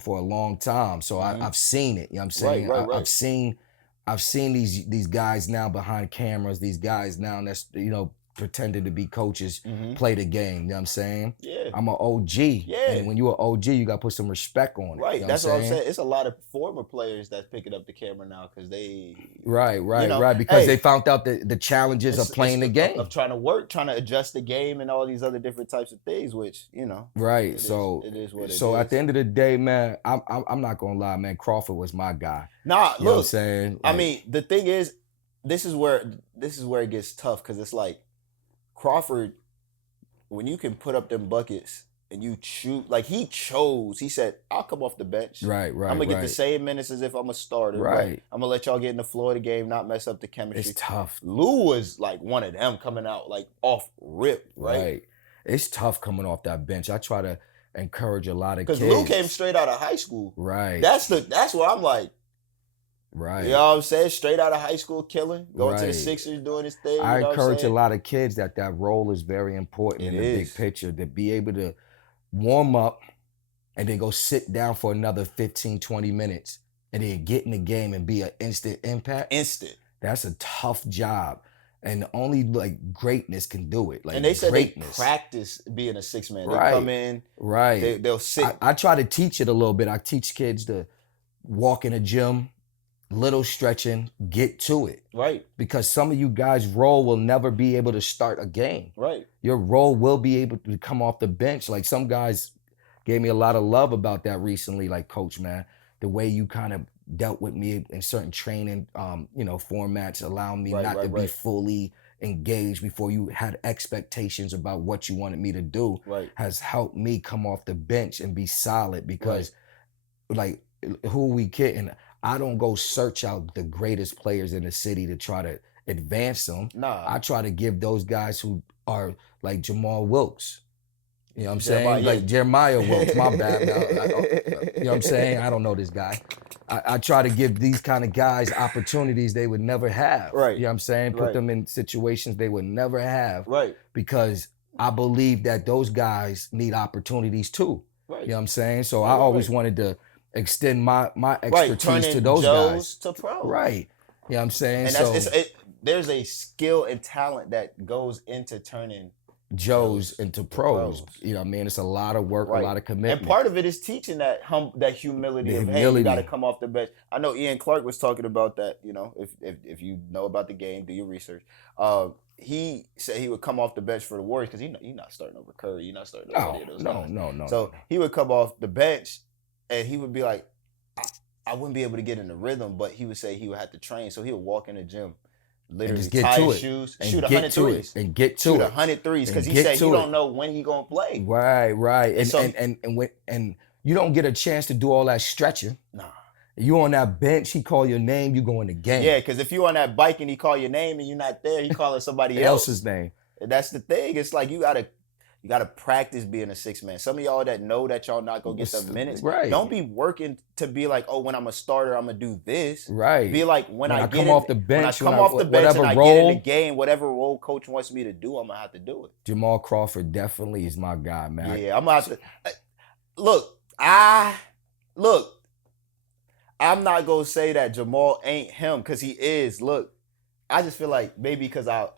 for a long time, so I've seen it. You know what I'm saying? Right. I've seen these guys now behind cameras. These guys now that's pretending to be coaches play the game. You know what I'm saying? Yeah. I'm an OG. Yeah. And when you're an OG, you got to put some respect on it. Right. You know That's what I'm saying. It's a lot of former players that's picking up the camera now because they... Right. Because they found out the challenges of playing the game. Of trying to adjust the game and all these other different types of things, which, Right. It is what it is. So at the end of the day, man, I'm not going to lie, man, Crawford was my guy. Nah, you know what I'm saying? I mean, the thing is, this is where it gets tough because it's like, Crawford, when you can put up them buckets and you shoot, like he said, I'll come off the bench. Right. I'm going to get the same minutes as if I'm a starter. Right. I'm going to let y'all get in the floor of the game, not mess up the chemistry. It's tough. Lou was like one of them coming out like off rip, right? It's tough coming off that bench. I try to encourage a lot of kids. Because Lou came straight out of high school. Right. That's what I'm like. Right. You know what I'm saying? Straight out of high school, killing, going to the Sixers, doing his thing. I encourage a lot of kids that role is very important in the big picture, to be able to warm up and then go sit down for another 15, 20 minutes and then get in the game and be an instant impact. Instant. That's a tough job. And only greatness can do it. And they said they practice being a six man. They come in. Right. They'll sit. I try to teach it a little bit. I teach kids to walk in a gym. little stretching, get to it. Right. Because some of you guys' role will never be able to start a game. Right. Your role will be able to come off the bench. Like some guys gave me a lot of love about that recently, like, Coach, man, the way you kind of dealt with me in certain training, formats, allowing me not to be fully engaged before you had expectations about what you wanted me to do, has helped me come off the bench and be solid because, like, who we kidding? I don't go search out the greatest players in the city to try to advance them. Nah. I try to give those guys who are like Jamal Wilkes. You know what I'm saying? Like Jeremiah Wilkes, my bad. You know what I'm saying? I don't know this guy. I try to give these kind of guys opportunities they would never have. Right. You know what I'm saying? Put them in situations they would never have. Right. Because I believe that those guys need opportunities too. Right. You know what I'm saying? So I always wanted to extend my expertise to those guys. To pro. Right. You know what I'm saying? And there's a skill and talent that goes into turning Joes into pros. You know what I mean? It's a lot of work, a lot of commitment. And part of it is teaching that humility of, hey, you got to come off the bench. I know Ian Clark was talking about that, if you know about the game, do your research. He said he would come off the bench for the Warriors because you're not starting over Curry, you're not starting over any of those guys. No. So he would come off the bench and he would be like, I wouldn't be able to get in the rhythm, but he would say he would have to train. So he would walk in the gym, literally tie his shoes, shoot 100 threes. And get to it. Shoot 100 threes because he said he don't know when he going to play. Right. And you don't get a chance to do all that stretching. Nah. You on that bench, he call your name, you go in the game. Yeah, because if you on that bike and he call your name and you're not there, he calling somebody else's name. And that's the thing. It's like you gotta practice being a six man. Some of y'all that know that y'all not gonna get the minutes, don't be working to be like, oh, when I'm a starter, I'm gonna do this. Right. Be like when I come off the bench, and I get in the game, whatever role coach wants me to do, I'm gonna have to do it. Jamal Crawford definitely is my guy, man. Yeah, I'm gonna have to look. I'm not gonna say that Jamal ain't him because he is. Look, I just feel like maybe because I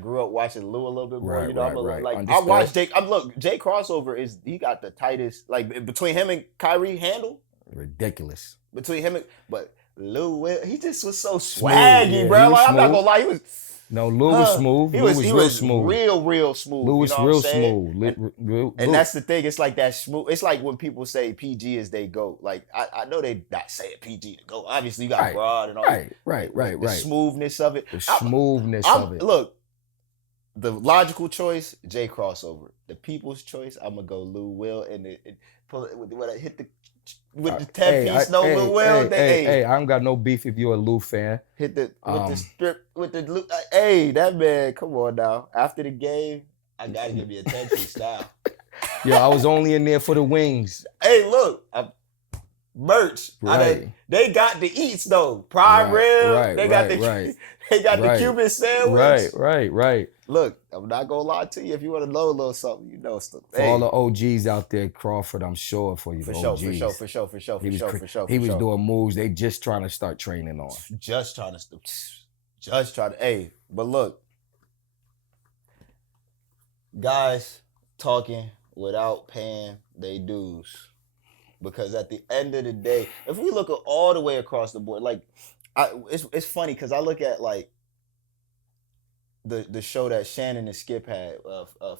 grew up watching Lou a little bit more. I watched Jake. Jay Crossover he got the tightest, like, between him and Kyrie handle. Ridiculous. Between him but Lou, he just was so swaggy, bro. Like, I'm not gonna lie, he was. No, Lou was smooth. He was real smooth. Real smooth. Lou was real smooth. And that's the thing. It's like that smooth. It's like when people say PG is they GOAT. Like, I know they not saying PG to GOAT. Obviously, you got broad and all that. Right. The smoothness of it. Look, the logical choice, Jay Crossover. The people's choice, I'm going to go Lou Will. And when I hit the... With the 10-piece, Lou Will. Hey, I don't got no beef if you're a Lou fan. Hit the with the strip with the Lou. Hey, that man, come on now. After the game, I gotta give me a 10-piece style. Yo, I was only in there for the wings. Hey, look, merch. They got the eats though. Prime rib. They got the Cuban sandwich. Right. Look, I'm not gonna lie to you. If you want to know a little something, you know stuff. For all the OGs out there, Crawford, I'm sure for you. For sure. He was doing moves they just trying to start training on. Just trying to. Hey, but look, guys talking without paying their dues, because at the end of the day, if we look at all the way across the board, like, it's funny because I look at like. The show that Shannon and Skip had,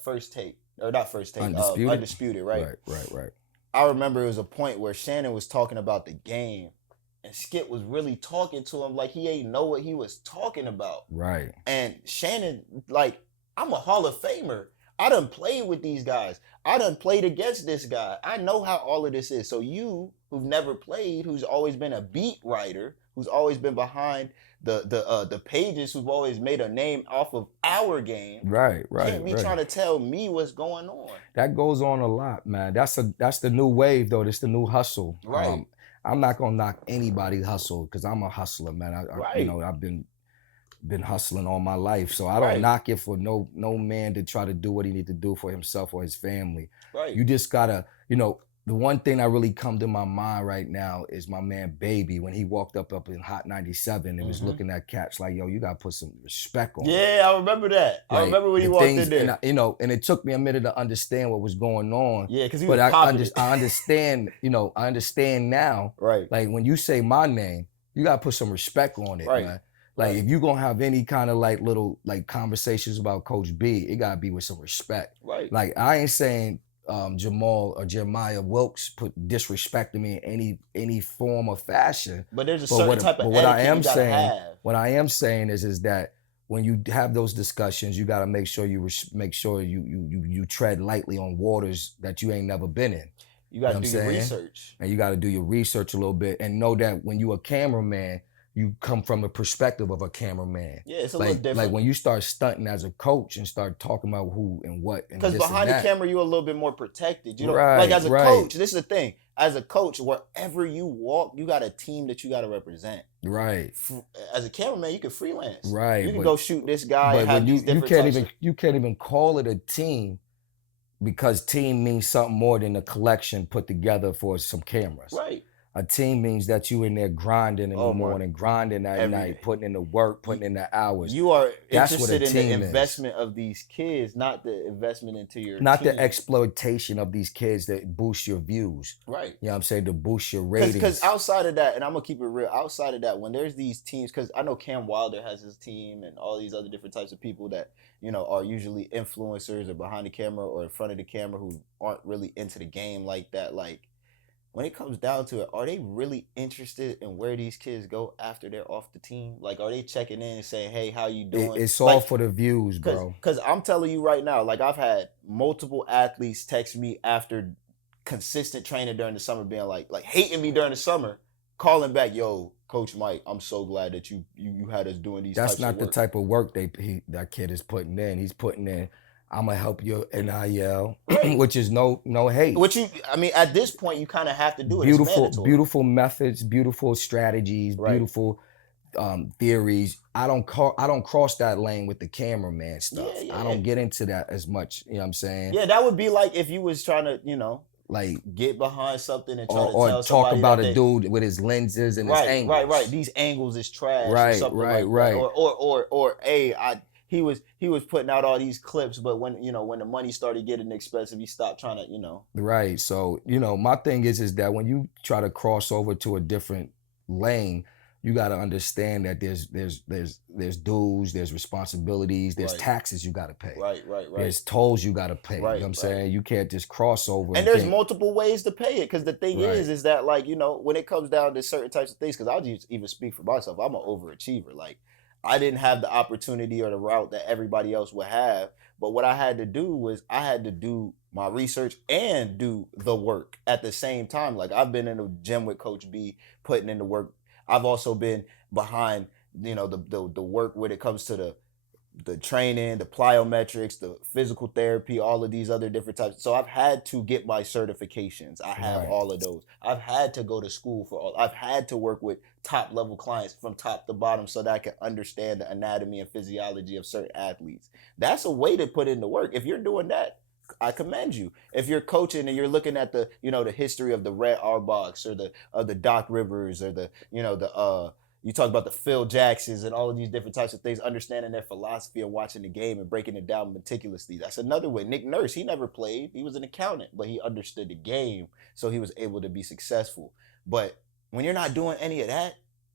First Take, or not First Take, Undisputed, right? Right. I remember it was a point where Shannon was talking about the game, and Skip was really talking to him like he ain't know what he was talking about. Right. And Shannon, like, I'm a Hall of Famer. I done played with these guys. I done played against this guy. I know how all of this is. So you, who've never played, who's always been a beat writer, who's always been behind the pages, who've always made a name off of our game. Right. Can't be trying to tell me what's going on. That goes on a lot, man. That's the new wave, though. That's the new hustle. Right. I'm not gonna knock anybody's hustle because I'm a hustler, man. I've been hustling all my life, so I don't knock it for no man to try to do what he need to do for himself or his family. Right. You just gotta, the one thing that really come to my mind right now is my man Baby when he walked up in Hot 97 and was looking at cats like, yo, you gotta put some respect on. Yeah, I remember that. I remember when he walked in there. And and it took me a minute to understand what was going on. Yeah, because he was popping. I understand. I understand now. Right. Like when you say my name, You gotta put some respect on it, Right. man. Like if you're gonna have any kind of like little like conversations about Coach B, it gotta be with some respect. Right. Like I ain't saying Jamal or Jeremiah Wilkes put disrespecting me in any form or fashion. But there's a certain type of what I etiquette am you gotta saying, have. what I am saying is that when you have those discussions, you gotta make sure you tread lightly on waters that you ain't never been in. You gotta know do what your I'm saying? research. And you got to do your research a little bit and know that when you a cameraman, you come from the perspective of a cameraman. Yeah, it's a little different. Like when you start stunting as a coach and start talking about who and what and because this behind and the that. camera, you're a little bit more protected. You know, Right, like as a right. coach, this is the thing. As a coach, wherever you walk, you got a team that you got to represent. Right. As a cameraman, you can freelance. Right. You can go shoot this guy. But And have when these you different can't types even you can't even call it a team because team means something more than a collection put together for some cameras. Right. A team means that you in there grinding in the Oh, my. morning, grinding at Every night, day. putting in the work, putting in the hours. You are That's what a interested in the team is. investment of these kids, not the investment into your Not team. the exploitation of these kids that boost your views. Right. You know what I'm saying? To boost your ratings. Because outside of that, and I'm going to keep it real, outside of that, when there's these teams, because I know Cam Wilder has his team and all these other different types of people that, you know, are usually influencers or behind the camera or in front of the camera who aren't really into the game like that. Like, when it comes down to it, are they really interested in where these kids go after they're off the team? Like, are they checking in and saying, hey, how you doing? It's all for the views, bro. Because I'm telling you right now, like, I've had multiple athletes text me after consistent training during the summer being like hating me during the summer, calling back, yo, Coach Mike, I'm so glad that you had us doing these That's types not of the work. type of work that kid is putting in. He's putting in, I'm gonna help you NIL, which is no hate. I mean, at this point, you kind of have to do it. It's Beautiful, mandatory. beautiful methods, beautiful strategies, Right. beautiful theories. I don't cross that lane with the cameraman stuff. Yeah, I don't get into that as much. You know what I'm saying? Yeah, that would be like if you was trying to, you know, Like get behind something and try to or tell talk somebody about that a dude with his lenses and his angles. Right. These angles is trash. Right, or something right, like right. That. Or hey, he was putting out all these clips, but when the money started getting expensive, he stopped trying to, you know. Right. So, my thing is that when you try to cross over to a different lane, you got to understand that there's dues, there's responsibilities, there's Right. taxes you got to pay. Right. There's tolls you got to pay. Right, You know what I'm saying? You can't just cross over. And there's multiple ways to pay it, because the thing Right. is that, like, when it comes down to certain types of things, because I'll just even speak for myself, I'm an overachiever. Like, I didn't have the opportunity or the route that everybody else would have, but what I had to do was I had to do my research and do the work at the same time. Like, I've been in the gym with Coach B, putting in the work. I've also been behind, the work when it comes to the training, the plyometrics, the physical therapy, all of these other different types. So I've had to get my certifications. I have Right. all of those. I've had to go to school for all. I've had to work with top level clients from top to bottom so that I can understand the anatomy and physiology of certain athletes. That's a way to put in the work. If you're doing that, I commend you. If you're coaching and you're looking at the history of the Red Auerbachs or the Doc Rivers or you talk about the Phil Jacksons and all of these different types of things, understanding their philosophy and watching the game and breaking it down meticulously. That's another way. Nick Nurse, he never played. He was an accountant, but he understood the game, so he was able to be successful. But when you're not doing any of that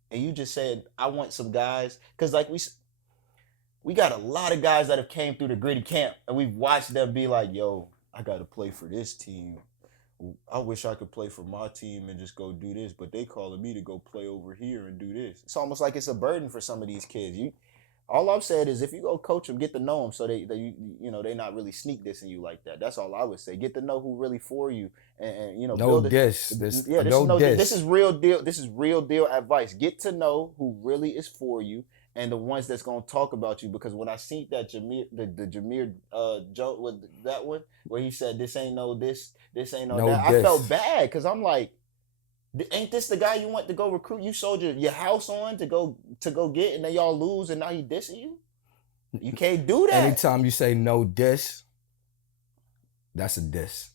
and you just said, I want some guys, because like we got a lot of guys that have came through the gritty camp and we've watched them be like, yo, I got to play for this team. I wish I could play for my team and just go do this, but they calling me to go play over here and do this. It's almost like it's a burden for some of these kids. All I've said is if you go coach them, get to know them so they not really sneak dissing you like that. That's all I would say. Get to know who really for you and build diss. This is real deal. This is real deal advice. Get to know who really is for you and the ones that's gonna talk about you. Because when I seen that Jameer joke with that one where he said this ain't no this ain't no that, I felt bad because I'm like, ain't this the guy you want to go recruit? You sold your house on to go get, and then y'all lose, and now he dissing you. You can't do that. Anytime you say no diss, that's a diss.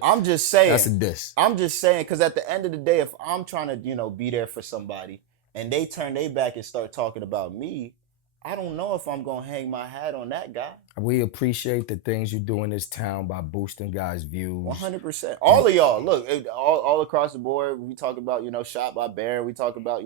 I'm just saying. That's a diss. I'm just saying because at the end of the day, if I'm trying to be there for somebody and they turn their back and start talking about me, I don't know if I'm gonna hang my hat on that guy. We appreciate the things you do in this town by boosting guys' views. 100%. All of y'all, look, all across the board. We talk about, shot by Baron. We talk about,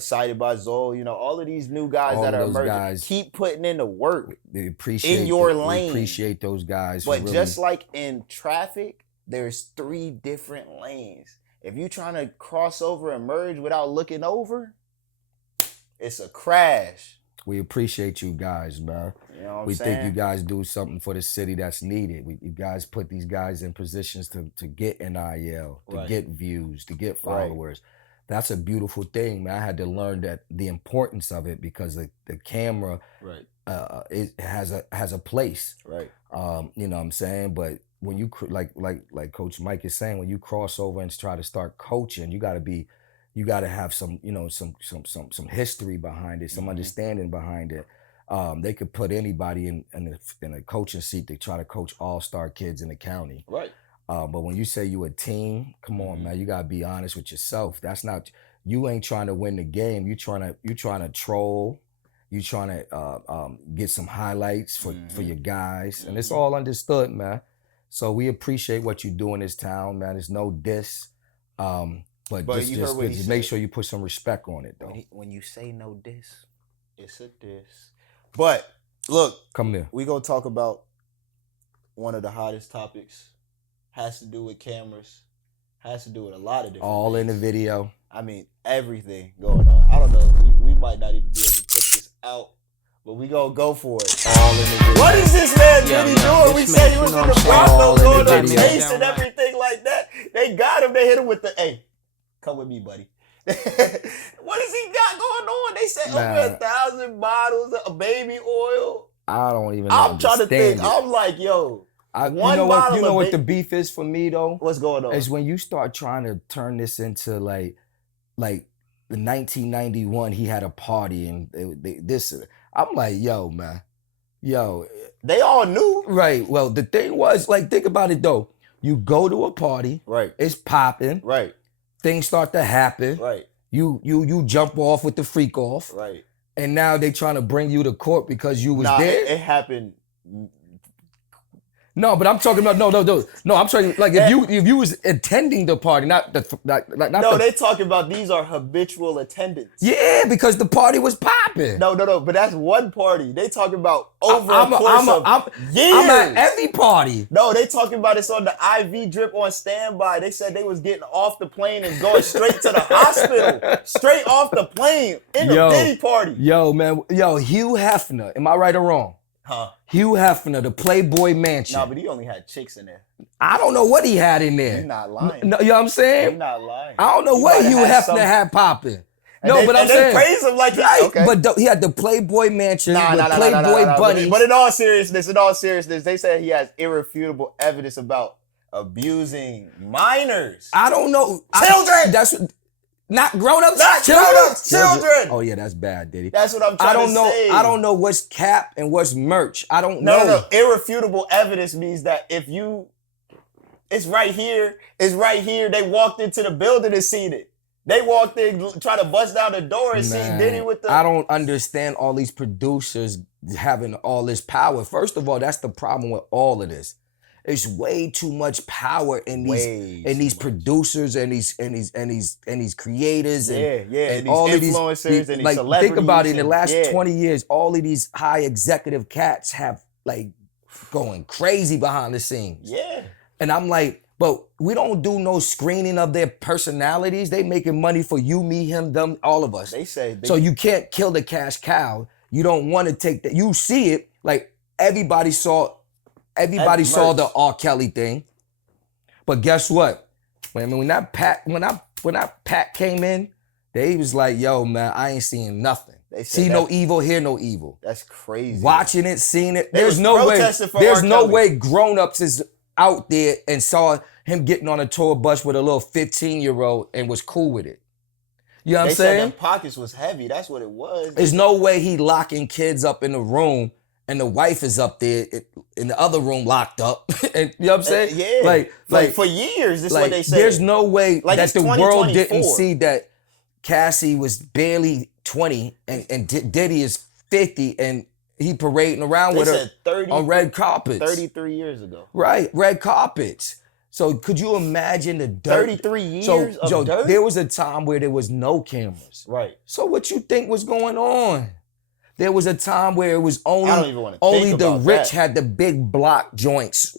cited by Zoe. All of these new guys All that of are those emerging. guys, keep putting in the work. We appreciate in your We lane. appreciate those guys. But really, just like in traffic, there's 3 different lanes. If you're trying to cross over and merge without looking over, it's a crash. we appreciate you guys, man. You know what We I'm think saying? you guys do something for the city that's needed. You guys put these guys in positions to get NIL, to Right. get views, to get Right. followers. That's a beautiful thing, man. I had to learn that the importance of it because the camera Right. it has a place. Right. You know what I'm saying? But when you like Coach Mike is saying, when you cross over and try to start coaching, you got to have some some history behind it, some understanding behind it. They could put anybody in a coaching seat to try to coach all-star kids in the county. Right. But when you say you a team, come on, man, you gotta be honest with yourself. That's not, you ain't trying to win the game. You trying to troll. You trying to get some highlights for your guys, and it's all understood, man. So we appreciate what you do in this town, man. There's no diss, but you heard what he just make said. sure you put some respect on it, though. When you say no diss, it's a diss. But look, Come here. we gonna talk about one of the hottest topics. Has to do with cameras. Has to do with a lot of different All in the things. video. I mean, everything going on. I don't know. We might not even be able to put this out, but we gonna go for it. All in the video. What is this man Diddy doing? We this said man, he was you in know the what I'm saying? All Broncos in going the to video. chase and everything like that. They got him. They hit him with the, hey, come with me, buddy. What has he got going on? They said over 1,000 bottles of baby oil. I don't even. I'm trying to think. understand it. I'm like, yo, You one know what? bottle You know of what the beef is for me though? what's going on? Is when you start trying to turn this into like the 1991. He had a party and this. I'm like, yo, man, yo. They all knew. Right. Well, the thing was, like, think about it though. You go to a party. Right. It's popping. Right. Things start to happen. Right. You jump off with the freak off. Right. And now they trying to bring you to court because you was there. It happened. No, but I'm talking about no. I'm talking like if you was attending the party, not No, they talking about these are habitual attendants. Yeah, because the party was popping. No, but that's one party. They talking about over a course of years. I'm at every party. No, they talking about it's on the IV drip on standby. They said they was getting off the plane and going straight to the hospital. Straight off the plane in the Diddy party. Yo, man. Yo, Hugh Hefner. Am I right or wrong? Huh? Hugh Hefner, the Playboy Mansion. No, but he only had chicks in there. I don't know what he had in there. You're not lying. No, you know what I'm saying? You're not lying. I don't know He what might Hugh have Hefner had popping. And I'm saying. they praise him like Right, okay. but he had the Playboy Mansion with Playboy bunnies. But in all seriousness, they said he has irrefutable evidence about abusing minors. I don't know. Children! That's not grown-ups. Not grown-ups, children! Oh yeah, that's bad, Diddy. That's what I'm trying to say. I don't know what's cap and what's merch. I don't know. No. Irrefutable evidence means that if you, it's right here. They walked into the building and seen it. They walked in, try to bust down the door and see Diddy with the. I don't understand all these producers having all this power. First of all, that's the problem with all of this. There's way too much power in these producers and these creators and all of these influencers and these like celebrities. think about it, in the last 20 years, all of these high executive cats have like going crazy behind the scenes. Yeah. And I'm like, but we don't do no screening of their personalities. They making money for you, me, him, them, all of us. They say so you can't kill the cash cow. You don't want to take that. You see it, like everybody saw the R. Kelly thing. But guess what? When that Pat came in, they was like, yo, man, I ain't seeing nothing. See no evil, hear no evil. That's crazy. Watching it, seeing it. There's no way grown-ups is out there and saw him getting on a tour bus with a little 15-year-old and was cool with it. You know what I'm saying? They said them pockets was heavy. That's what it was. There's no way he locking kids up in the room and the wife is up there in the other room locked up. And you know what I'm saying? Yeah. Like for years, this is what they said. There's no way like that the world didn't see that Cassie was barely 20 and Diddy is 50 and he parading around They with her said 30 on red carpets. 33 years ago. Right, red carpets. So could you imagine the dirt? 33 years of dirt? There was a time where there was no cameras. Right. So what you think was going on? There was a time where it was I don't even want to only think the about rich that. had the big block joints.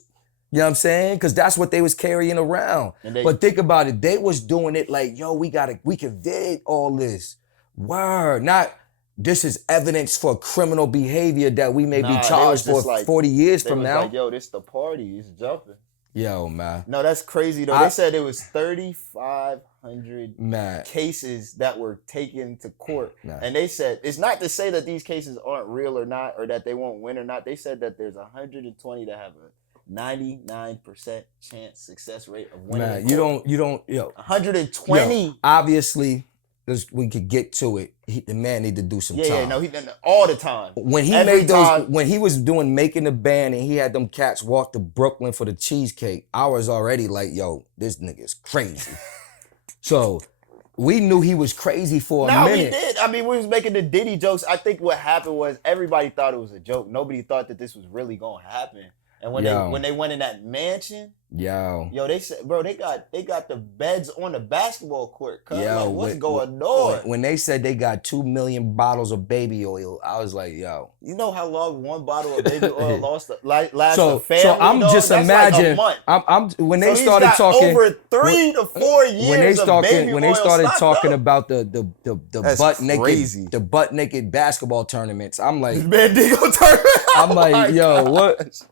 You know what I'm saying? Because that's what they was carrying around. But think about it. They was doing it like, yo, we can vid all this. Word. Not this is evidence for criminal behavior that we may be charged for like, 40 years from was now. Like, yo, this the party. It's jumping. Yo, man. No, that's crazy though. They said it was 3,500 cases that were taken to court. And they said, it's not to say that these cases aren't real or not, or that they won't win or not. They said that there's 120 that have a 99% chance success rate of winning. Man, you don't, 120. Yo, obviously, we could get to it. The man need to do some time. Yeah, no, he done all the time. When he when he was making the band and he had them cats walk to Brooklyn for the cheesecake, I was already like, yo, this nigga's crazy. So we knew he was crazy for a minute. No, we did. I mean, we was making the Diddy jokes. I think what happened was everybody thought it was a joke. Nobody thought that this was really gonna happen. And when they went in that mansion, they said, bro, they got the beds on the basketball court. Like, what's going on? When they said they got 2 million bottles of baby oil, I was like, yo. You know how long one bottle of baby oil lasts a family? So I'm just imagining. Like a month. When they started talking over 3 to 4 years when they started talking about the butt naked basketball tournaments, I'm like, Mandigo tournament. I'm like, yo, what?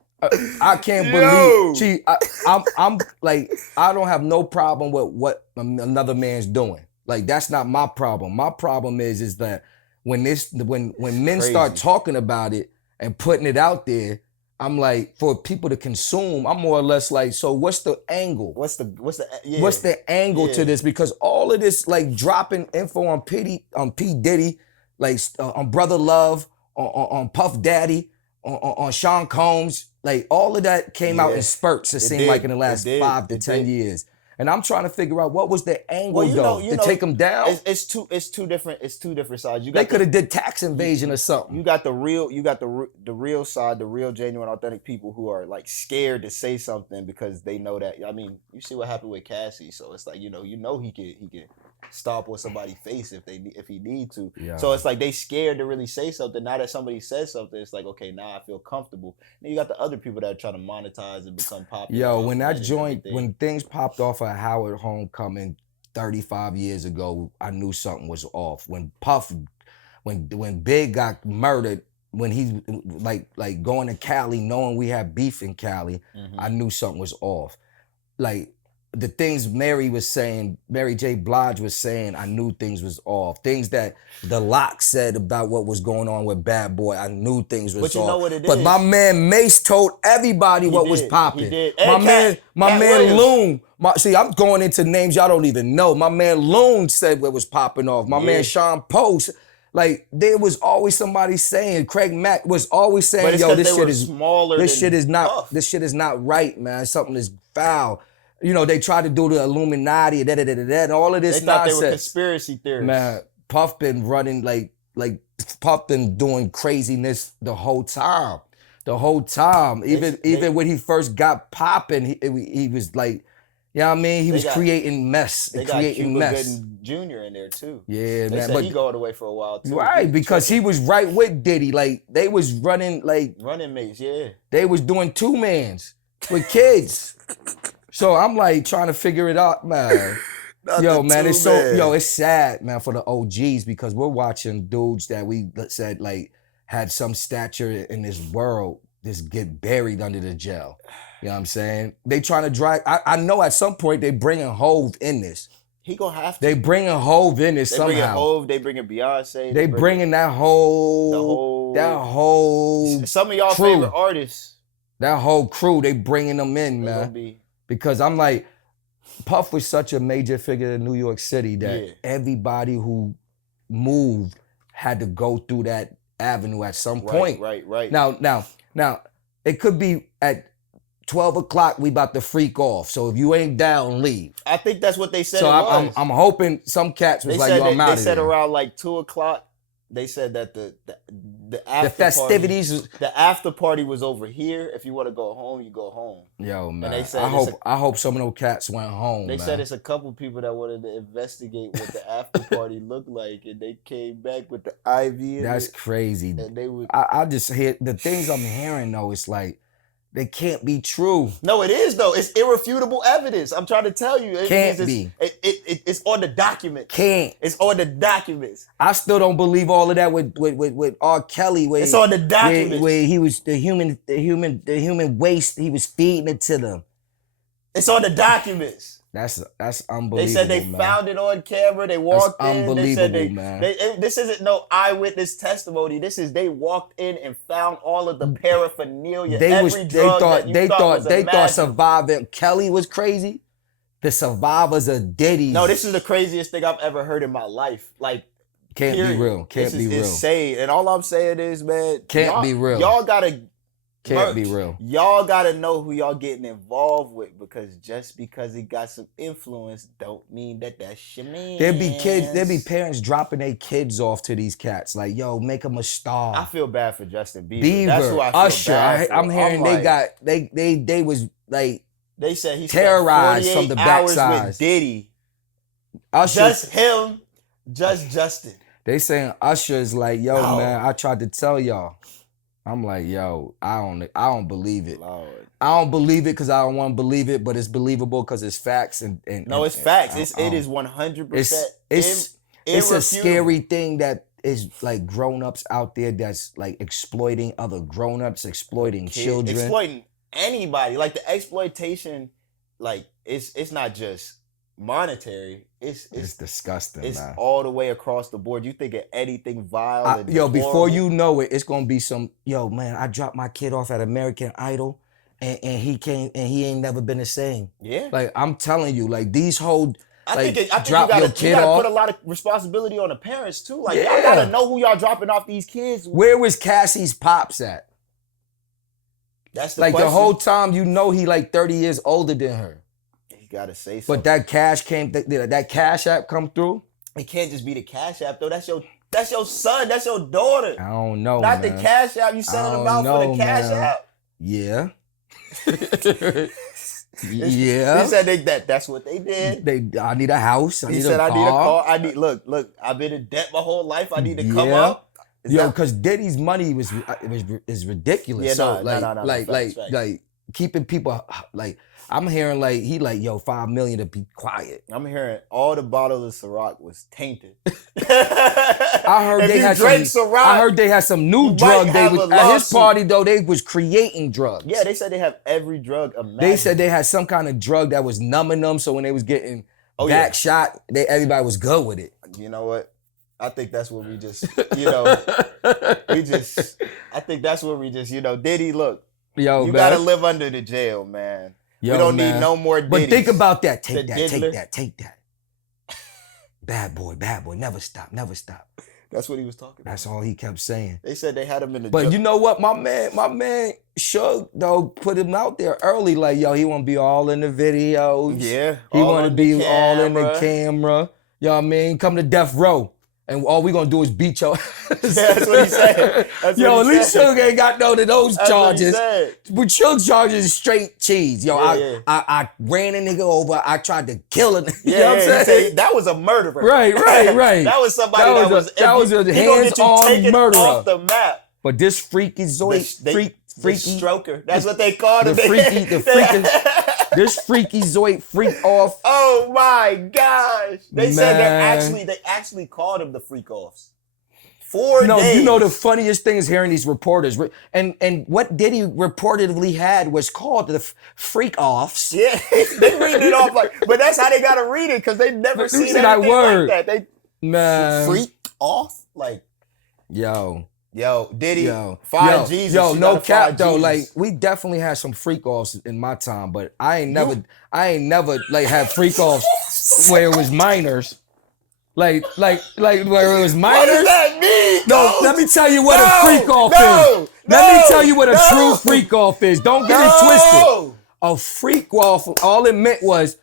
I can't believe I'm like, I don't have no problem with what another man's doing. Like, that's not my problem. My problem is that when men start talking about it and putting it out there, I'm like, for people to consume, I'm more or less like, so what's the angle? What's the angle to this? Because all of this, like, dropping info on P Diddy, like on Brother Love, on Puff Daddy, on Sean Combs, like, all of that came out in spurts, it seemed like, in the last 5 to 10 years. And I'm trying to figure out what was the angle, to take them down. It's two different sides. They could have did tax invasion or something. You got the real side, the real genuine, authentic people who are like scared to say something because they know that. I mean, you see what happened with Cassie, so it's like, you know he could stomp on somebody's face if he need to. Yeah. So it's like they scared to really say something. Now that somebody says something, it's like, okay, now I feel comfortable. Then you got the other people that are trying to monetize and become popular. Yo, when that joint, when things popped off at Howard Homecoming 35 years ago, I knew something was off. When Big got murdered, when he like going to Cali, knowing we had beef in Cali, I knew something was off. Like, the things Mary J. Blige was saying, I knew things was off. Things that the Lock said about what was going on with Bad Boy, I knew things was off. But you know what it is? But my man Mace told everybody what was popping. He did. My man Loon. See, I'm going into names y'all don't even know. My man Loon said what was popping off. My man Sean Post. Like, there was always somebody saying, Craig Mack was always saying, yo, this shit is not right, man. Something is foul. You know, they tried to do the Illuminati, and all of this nonsense. They thought they were conspiracy theories. Man, Puff been running like Puff been doing craziness the whole time. Even when he first got popping, he was like, you know what I mean? He was creating mess. They got Cuba Gooding Jr. in there too. Yeah, they man. Said he going away for a while too. Right, because he was right with Diddy. Like, they was running mates, yeah. They was doing 2-mans with kids. So I'm like trying to figure it out, man. It's sad, man, for the OGs, because we're watching dudes that we said like had some stature in this world just get buried under the jail. You know what I'm saying? They trying to drag. I know at some point they bringing Hove in this. He gonna have to. They bringing Hove in this somehow. They bringing Hove. They bringing Beyonce. They bringing that whole. Some of y'all favorite artists. That whole crew. They bringing them in, man. Because I'm like, Puff was such a major figure in New York City that everybody who moved had to go through that avenue at some point. Right. Now, it could be at 12 o'clock we about to freak off. So if you ain't down, leave. I think that's what they said. So I'm hoping some cats was yo, I'm out of They said there. around like 2 o'clock. They said that The after festivities. The after party was over here. If you want to go home, you go home. Yo, man. And they said I hope some of those cats went home. They man. said it's a couple people that wanted to investigate what the after party looked like, and they came back with the IV. That's crazy. And they would. I just hear the things I'm hearing though. It's like they can't be true. No, it is though. It's irrefutable evidence. I'm trying to tell you. Can't be. It's on the documents. Can't. It's on the documents. I still don't believe all of that with R. Kelly. It's on the documents. Where he was the human waste. He was feeding it to them. It's on the documents. That's unbelievable. They said they found it on camera. They walked in. Unbelievable, they said man. This isn't no eyewitness testimony. This is they walked in and found all of the paraphernalia. They thought surviving Kelly was crazy. The survivors of Diddy. No, this is the craziest thing I've ever heard in my life. Like, can't period. be real. Can't this be is real. Insane. And all I'm saying is, man, can't be real. Y'all gotta. Can't be real. Y'all gotta know who y'all getting involved with, because just because he got some influence don't mean that that's your man. There be parents dropping their kids off to these cats, like, yo, make them a star. I feel bad for Justin Bieber. That's who I feel Usher. bad for. I'm hearing they was like they said he terrorized from the backside with Diddy. Usher, just him, just Justin. They saying Usher is like, yo, man, I tried to tell y'all. I'm like, yo, I don't believe it. Lord. I don't believe it because I don't want to believe it, but it's believable because it's facts. It's facts. It is 100%. It's a scary thing that is like grown-ups out there that's like exploiting other grown-ups, exploiting children. Exploiting anybody. Like the exploitation, like it's not just monetary. It's disgusting. It's man. all the way across the board. You think of anything vile. Before you know it, it's gonna be some. Yo, man, I dropped my kid off at American Idol, and he came and he ain't never been the same. Yeah, like I'm telling you, like these whole. I think you gotta put a lot of responsibility on the parents too. Like y'all gotta know who y'all dropping off these kids. Where was Cassie's pops at? That's the like question. The whole time you know he like 30 years older than her. Gotta say something. But that cash that Cash App come through. It can't just be the Cash App though. That's your son. That's your daughter. I don't know. Not man. the Cash App. You sending them out for the Cash App. Yeah. Yeah. He said that's what they did. I need a house. I need a car. I need a car. I need look. I've been in debt my whole life. I need to come up. Because Diddy's money is ridiculous. Yeah, like keeping people like. I'm hearing like he like, yo, $5 million to be quiet. I'm hearing all the bottles of Ciroc was tainted. I heard they had some new drug. At his party though, they was creating drugs. Yeah, they said they have every drug imaginable. They said they had some kind of drug that was numbing them, so when they was getting back shot, everybody was good with it. You know what? I think that's what we just, I think that's what we just, Diddy, look, you gotta live under the jail, man. Yo, we don't need no more Diddies. But think about that. Take that. Bad boy, never stop. That's what he was talking about. That's all he kept saying. They said they had him in the But you know what? My man Suge, though, put him out there early. Like, yo, he want to be all in the videos. Yeah. He want to be all in the camera. You know what I mean? Come to death row. And all we gonna do is beat your ass. That's what he said. At least Suge ain't got none of those charges. But Suge's charges is straight cheese. Yo, I ran a nigga over. I tried to kill him. You know what I'm saying? That was a murderer. Right. That was somebody that was a hands-on murderer. Off the map. But this freaky Zoe, freaky stroker. That's what they called him. This freaky Zoid freak off. Oh my gosh! They said they actually called him the freak offs. 4 days. You know the funniest thing is hearing these reporters and what Diddy reportedly had was called the freak offs. Yeah, they read it off but that's how they gotta read it because they never seen that word like that. They freak off Yo, Diddy, Jesus. Yo, no cap though. Like we definitely had some freak offs in my time, but I ain't never like had freak offs where it was minors. Like where it was minors. What does that mean? No, let me tell you what a freak off is. Let me tell you what a true freak off is. Don't get it twisted. A freak off, all it meant was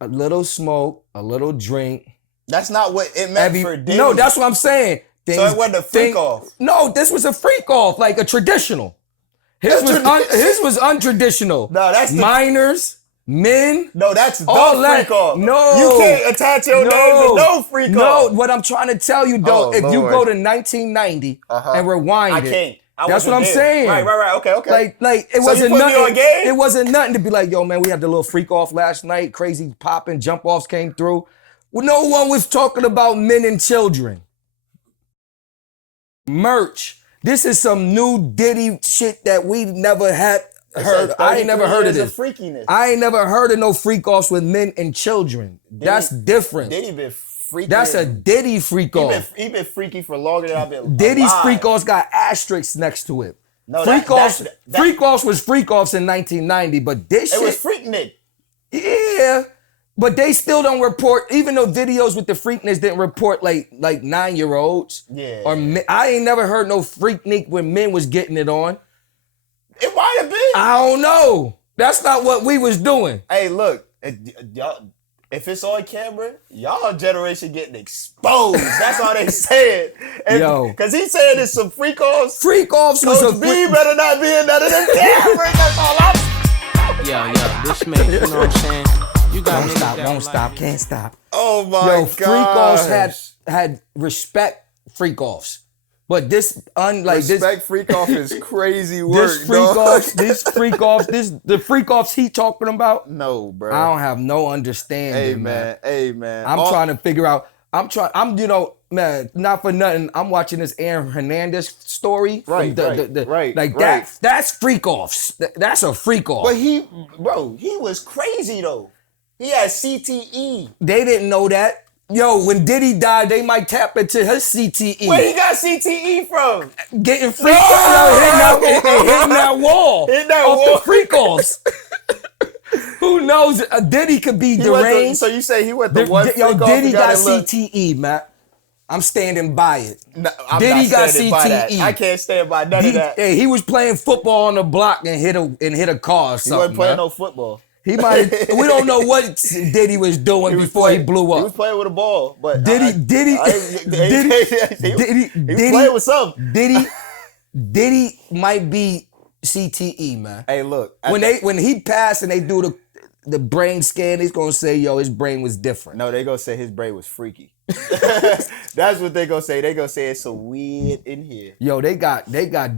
a little smoke, a little drink. That's not what it meant for Diddy. No, that's what I'm saying. things. So it wasn't a freak off. No, this was a freak off, like a traditional. His was untraditional. No, that's minors, men. No, that's the all freak off. No. You can't attach your name to no freak off. No, what I'm trying to tell you though, if you go to 1990 and rewind I can't. That's what I'm saying. Right. Okay. Like it wasn't nothing. It wasn't nothing to be like, yo, man, we had the little freak off last night. Crazy popping jump offs came through. Well, no one was talking about men and children. Merch. This is some new Diddy shit that we never had heard. I ain't never heard of this. Freakiness. I ain't never heard of no freak offs with men and children. That's different. Diddy been freaky. That's a Diddy freak off. He been freaky for longer than I've been. Diddy's alive. freak offs got asterisks next to it. No, freak offs was freak offs in 1990, but this shit. It was Freaknik. Yeah. But they still don't report, even though videos with the freakness didn't report like 9-year-olds. Yeah. Or I ain't never heard no freaknik when men was getting it on. It might have been. I don't know. That's not what we was doing. Hey, look, y'all, if it's on camera, y'all generation getting exposed. That's all they saying. Yo. Because he saying it's some freak offs. Freak offs was Coach B better not be in none of them cameras. That's all I'm Yeah, this man, you know what I'm saying? You got won't stop, can't stop. Oh my God. Freak offs had respect freak offs. But this respect freak off is crazy work. The freak offs he talking about. No, bro. I don't have no understanding. Hey man. I'm trying to figure out. Man, not for nothing. I'm watching this Aaron Hernandez story. Right. That's freak offs. That's a freak off. But he was crazy though. He had CTE. They didn't know that. Yo, when Diddy died, they might tap into his CTE. Where he got CTE from? Getting freaked out, hitting that wall. Hitting that off wall. The freak offs. Who knows? Diddy could be deranged. So you say he went the one freak Yo, off Diddy got look. CTE, man. I'm standing by it. No, I'm Diddy not got standing by that. CTE. I can't stand by none of that. Hey, he was playing football on the block and hit a car or something. He wasn't playing man. no football. He might. We don't know what Diddy was doing before he blew up. He was playing with a ball, but Diddy he was playing with something. Diddy might be CTE, man. Hey, look. When he passed and they do the brain scan, he's gonna say, yo, his brain was different. No, they gonna say his brain was freaky. That's what they gonna say. They gonna say it's so weird in here. Yo, they got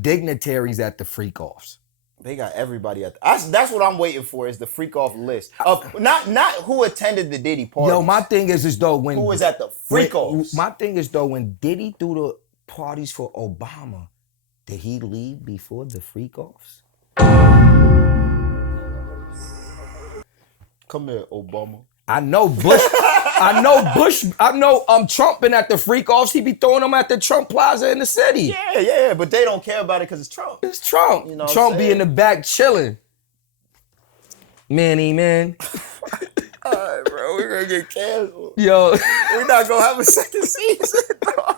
dignitaries at the freak offs. They got everybody at that's what I'm waiting for is the freak off list of not who attended the Diddy party. Yo, my thing is though when who was at the freak offs. My thing is though when Diddy threw the parties for Obama, did he leave before the freak offs? Come here, Obama. I know Bush. I know Trump been at the freak offs. He be throwing them at the Trump Plaza in the city. Yeah, but they don't care about it because it's Trump. It's Trump. You know Trump be in the back chilling. Man. All right, bro, we're gonna get canceled. Yo. We're not gonna have a second season, bro.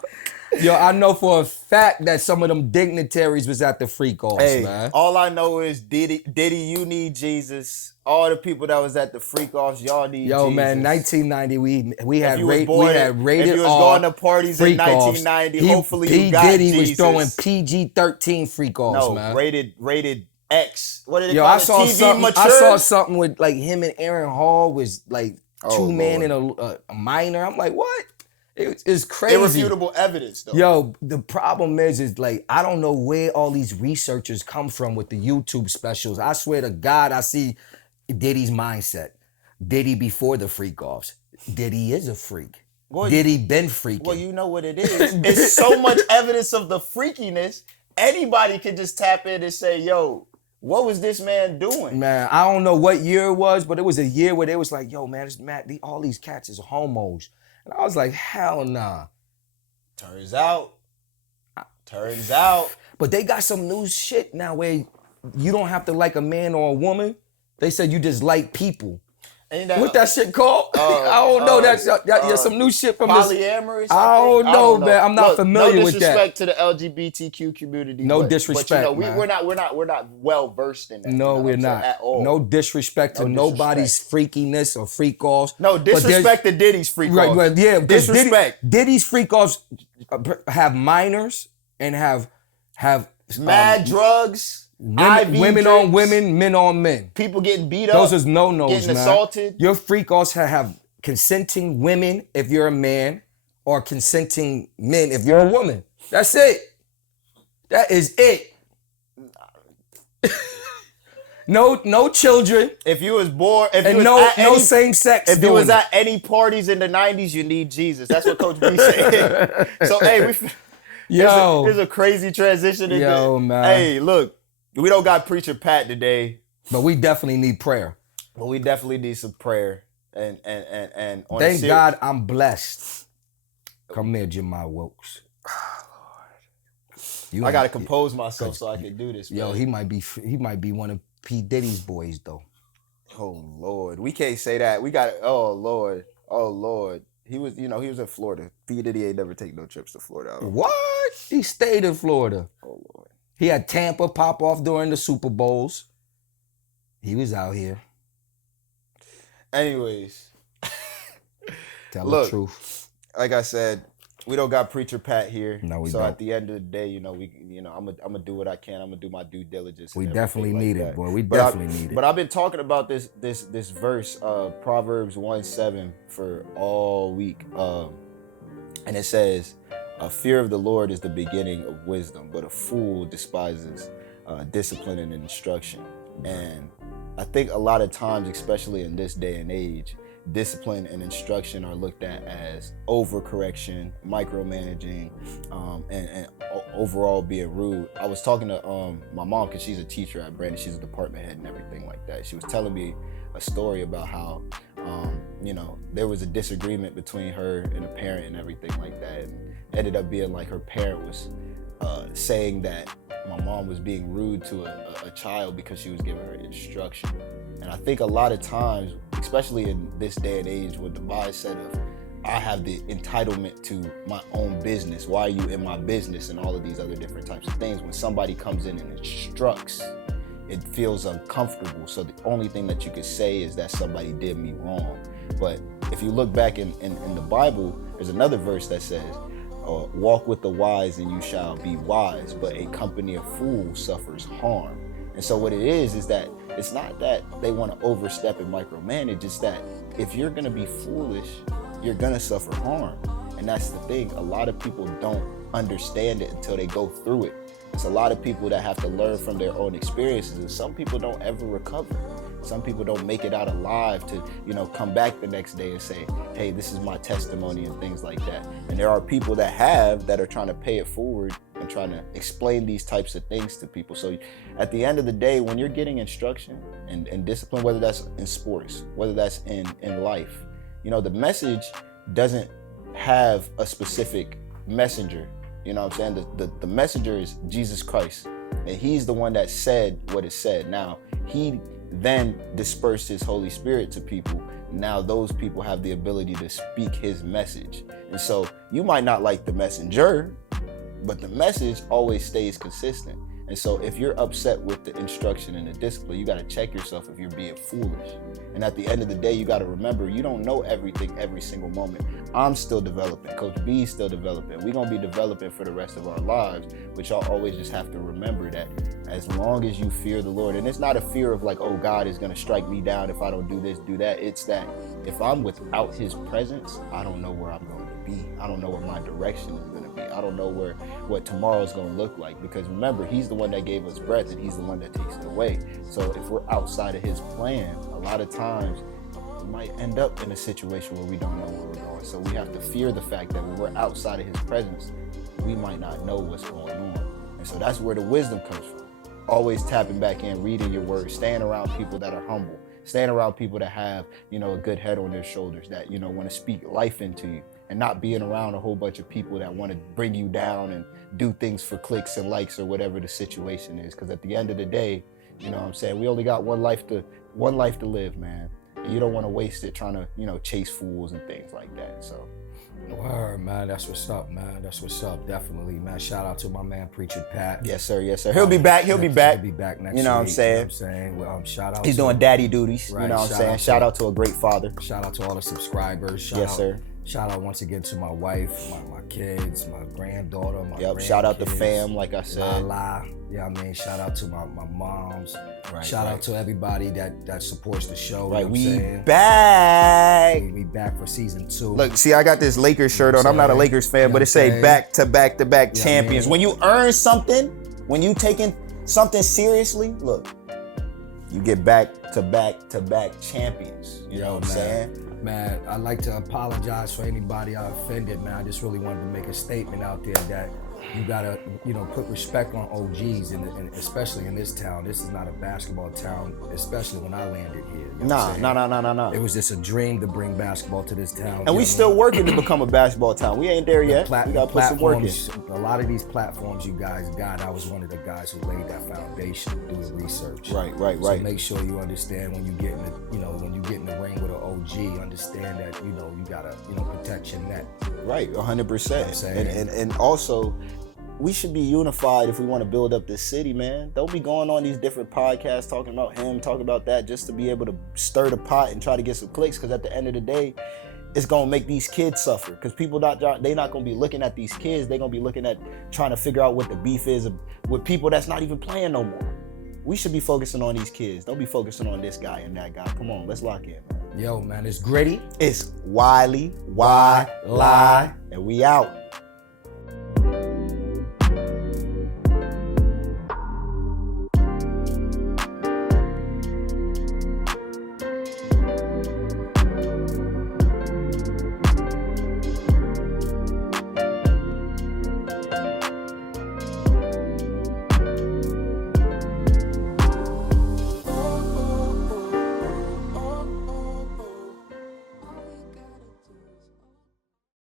Yo, I know for a fact that some of them dignitaries was at the freak offs, man. All I know is Diddy, you need Jesus. All the people that was at the freak offs, y'all need Jesus. Yo, man, 1990, we had rated if you was going to parties in 1990, hopefully you got P Diddy Jesus. was throwing PG-13 freak offs, man. Rated X. What did they Yo, call I it? saw TV something. mature? I saw something with like him and Aaron Hall was like two men Lord. and a minor. I'm like, what? It's crazy. Irrefutable evidence, though. Yo, the problem is like I don't know where all these researchers come from with the YouTube specials. I swear to God, I see Diddy's mindset. Diddy before the freak offs. Diddy is a freak. Well, Diddy been freaking. Well, you know what it is. It's so much evidence of the freakiness. Anybody could just tap in and say, yo, what was this man doing? Man, I don't know what year it was, but it was a year where they was like, yo, man, all these cats is homos. And I was like, hell nah. Turns out. But they got some new shit now where you don't have to like a man or a woman. They said you just like people. What that shit called? I don't know. That's some new shit from polyamorous. I don't know, man. I'm not familiar with that. No disrespect to the LGBTQ community. No disrespect, but, man. We're not well versed in that. No, we're not at all. No disrespect to nobody's freakiness or freak offs. No disrespect to Diddy's freak offs. Right, yeah. Disrespect. Diddy's freak offs have minors and have mad drugs, women on women, men on men. people getting beat up. Those is no-nos, getting man. assaulted. Your freak also have consenting women if you're a man, or consenting men if you're a woman. That's it. That is it. No children. If you was born, if And you was at no any, same sex. if you was at any parties in the 90s, you need Jesus. That's what Coach B said. So hey, here's a crazy transition. Yo, man. Hey, look, we don't got Preacher Pat today, but we definitely need prayer. but we definitely need some prayer. And on Thank God I'm blessed. Come here, Jemai Wilkes. I gotta compose myself so I can do this. Yo, man. he might be one of P Diddy's boys though. Oh Lord, we can't say that. We got. Oh Lord. He was in Florida. P Diddy ain't never take no trips to Florida. What? He stayed in Florida. Oh Lord. He had Tampa pop off during the Super Bowls. He was out here. Anyways, Tell Look, the truth. like I said, we don't got Preacher Pat here. No, we so don't. at the end of the day, I'm gonna do what I can. I'm gonna do my due diligence. We and definitely everything need like it, that. boy. We But definitely need it. But I've been talking about this verse, Proverbs 1:7, for all week, and it says, "A fear of the Lord is the beginning of wisdom, but a fool despises discipline and instruction." And I think a lot of times, especially in this day and age, discipline and instruction are looked at as overcorrection, micromanaging, and overall being rude. I was talking to my mom, because she's a teacher at Brandon. She's a department head and everything like that. She was telling me a story about how there was a disagreement between her and a parent and everything like that, and ended up being like her parent was saying that my mom was being rude to a child because she was giving her instruction. And I think a lot of times, especially in this day and age, with the mindset of I have the entitlement to my own business, why are you in my business, and all of these other different types of things, when somebody comes in and instructs, it feels uncomfortable. So the only thing that you could say is that somebody did me wrong. But if you look back in the Bible, there's another verse that says, walk with the wise and you shall be wise, but a company of fools suffers harm. And so what it is that it's not that they want to overstep and micromanage, it's that if you're going to be foolish, you're going to suffer harm. And that's the thing. A lot of people don't understand it until they go through it. It's a lot of people that have to learn from their own experiences, and some people don't ever recover. Some people don't make it out alive to, come back the next day and say, hey, this is my testimony and things like that. And there are people that are trying to pay it forward and trying to explain these types of things to people. So at the end of the day, when you're getting instruction and discipline, whether that's in sports, whether that's in life, the message doesn't have a specific messenger. You know what I'm saying? The messenger is Jesus Christ, and he's the one that said what it said. Now, he then dispersed his Holy Spirit to people. Now those people have the ability to speak his message. And so you might not like the messenger, but the message always stays consistent. And so if you're upset with the instruction and the discipline, you got to check yourself if you're being foolish. And at the end of the day, you got to remember, you don't know everything every single moment. I'm still developing. Coach B's still developing. We're going to be developing for the rest of our lives. But y'all always just have to remember that as long as you fear the Lord, and it's not a fear of like, oh, God is going to strike me down if I don't do this, do that. It's that if I'm without his presence, I don't know where I'm going to be. I don't know what my direction is going to be. I don't know what tomorrow is going to look like, because remember, he's the one that gave us breath and he's the one that takes it away. So if we're outside of his plan, a lot of times we might end up in a situation where we don't know where we're going. So we have to fear the fact that when we're outside of his presence, we might not know what's going on. And so that's where the wisdom comes from. Always tapping back in, reading your word, staying around people that are humble, staying around people that have, a good head on their shoulders, that, want to speak life into you, and not being around a whole bunch of people that want to bring you down and do things for clicks and likes or whatever the situation is. Because at the end of the day, we only got one life to live, man. And you don't want to waste it trying to, chase fools and things like that. So. Word, man. That's what's up, man. That's what's up. Definitely, man. Shout out to my man, Preacher Pat. Yes, sir. Yes, sir. He'll be back. He'll be back. He'll be back next week. You know what I'm saying? You know what I'm saying? Well, shout out. He's doing daddy duties. Right, You know what I'm saying? Shout out to a great father. Shout out to all the subscribers. Yes, sir. Shout out once again to my wife, my kids, my granddaughter, my grandkids. Shout out to fam, like I said. Yeah, I mean, shout out to my moms. Right, shout out to everybody that supports the show. Right, you know we what I'm saying? back. We back for season 2. Look, see, I got this Lakers shirt on. I'm not a Lakers fan, but it say back to back to back champions. man. When you earn something, when you taking something seriously, look, you get back to back champions. You know what I'm saying? Man, I'd like to apologize for anybody I offended, man. I just really wanted to make a statement out there that you gotta, put respect on OGs, and especially in this town. This is not a basketball town, especially when I landed here. You know what I'm saying? No. It was just a dream to bring basketball to this town. And we still working to become a basketball town. We ain't there yet. We gotta put some work in. A lot of these platforms you guys got, I was one of the guys who laid that foundation doing research. Right. So make sure you understand when you get in the ring with an OG, understand that you gotta protect your net. Right, 100%. You know what I'm saying? And also, we should be unified if we want to build up this city, man. Don't be going on these different podcasts talking about him, talking about that, just to be able to stir the pot and try to get some clicks. Because at the end of the day, it's gonna make these kids suffer. Because people they not gonna be looking at these kids. They're gonna be looking at trying to figure out what the beef is with people that's not even playing no more. We should be focusing on these kids. Don't be focusing on this guy and that guy. Come on, let's lock in, man. Yo, man, it's Gritty. It's Wylie, Wylie, and we out.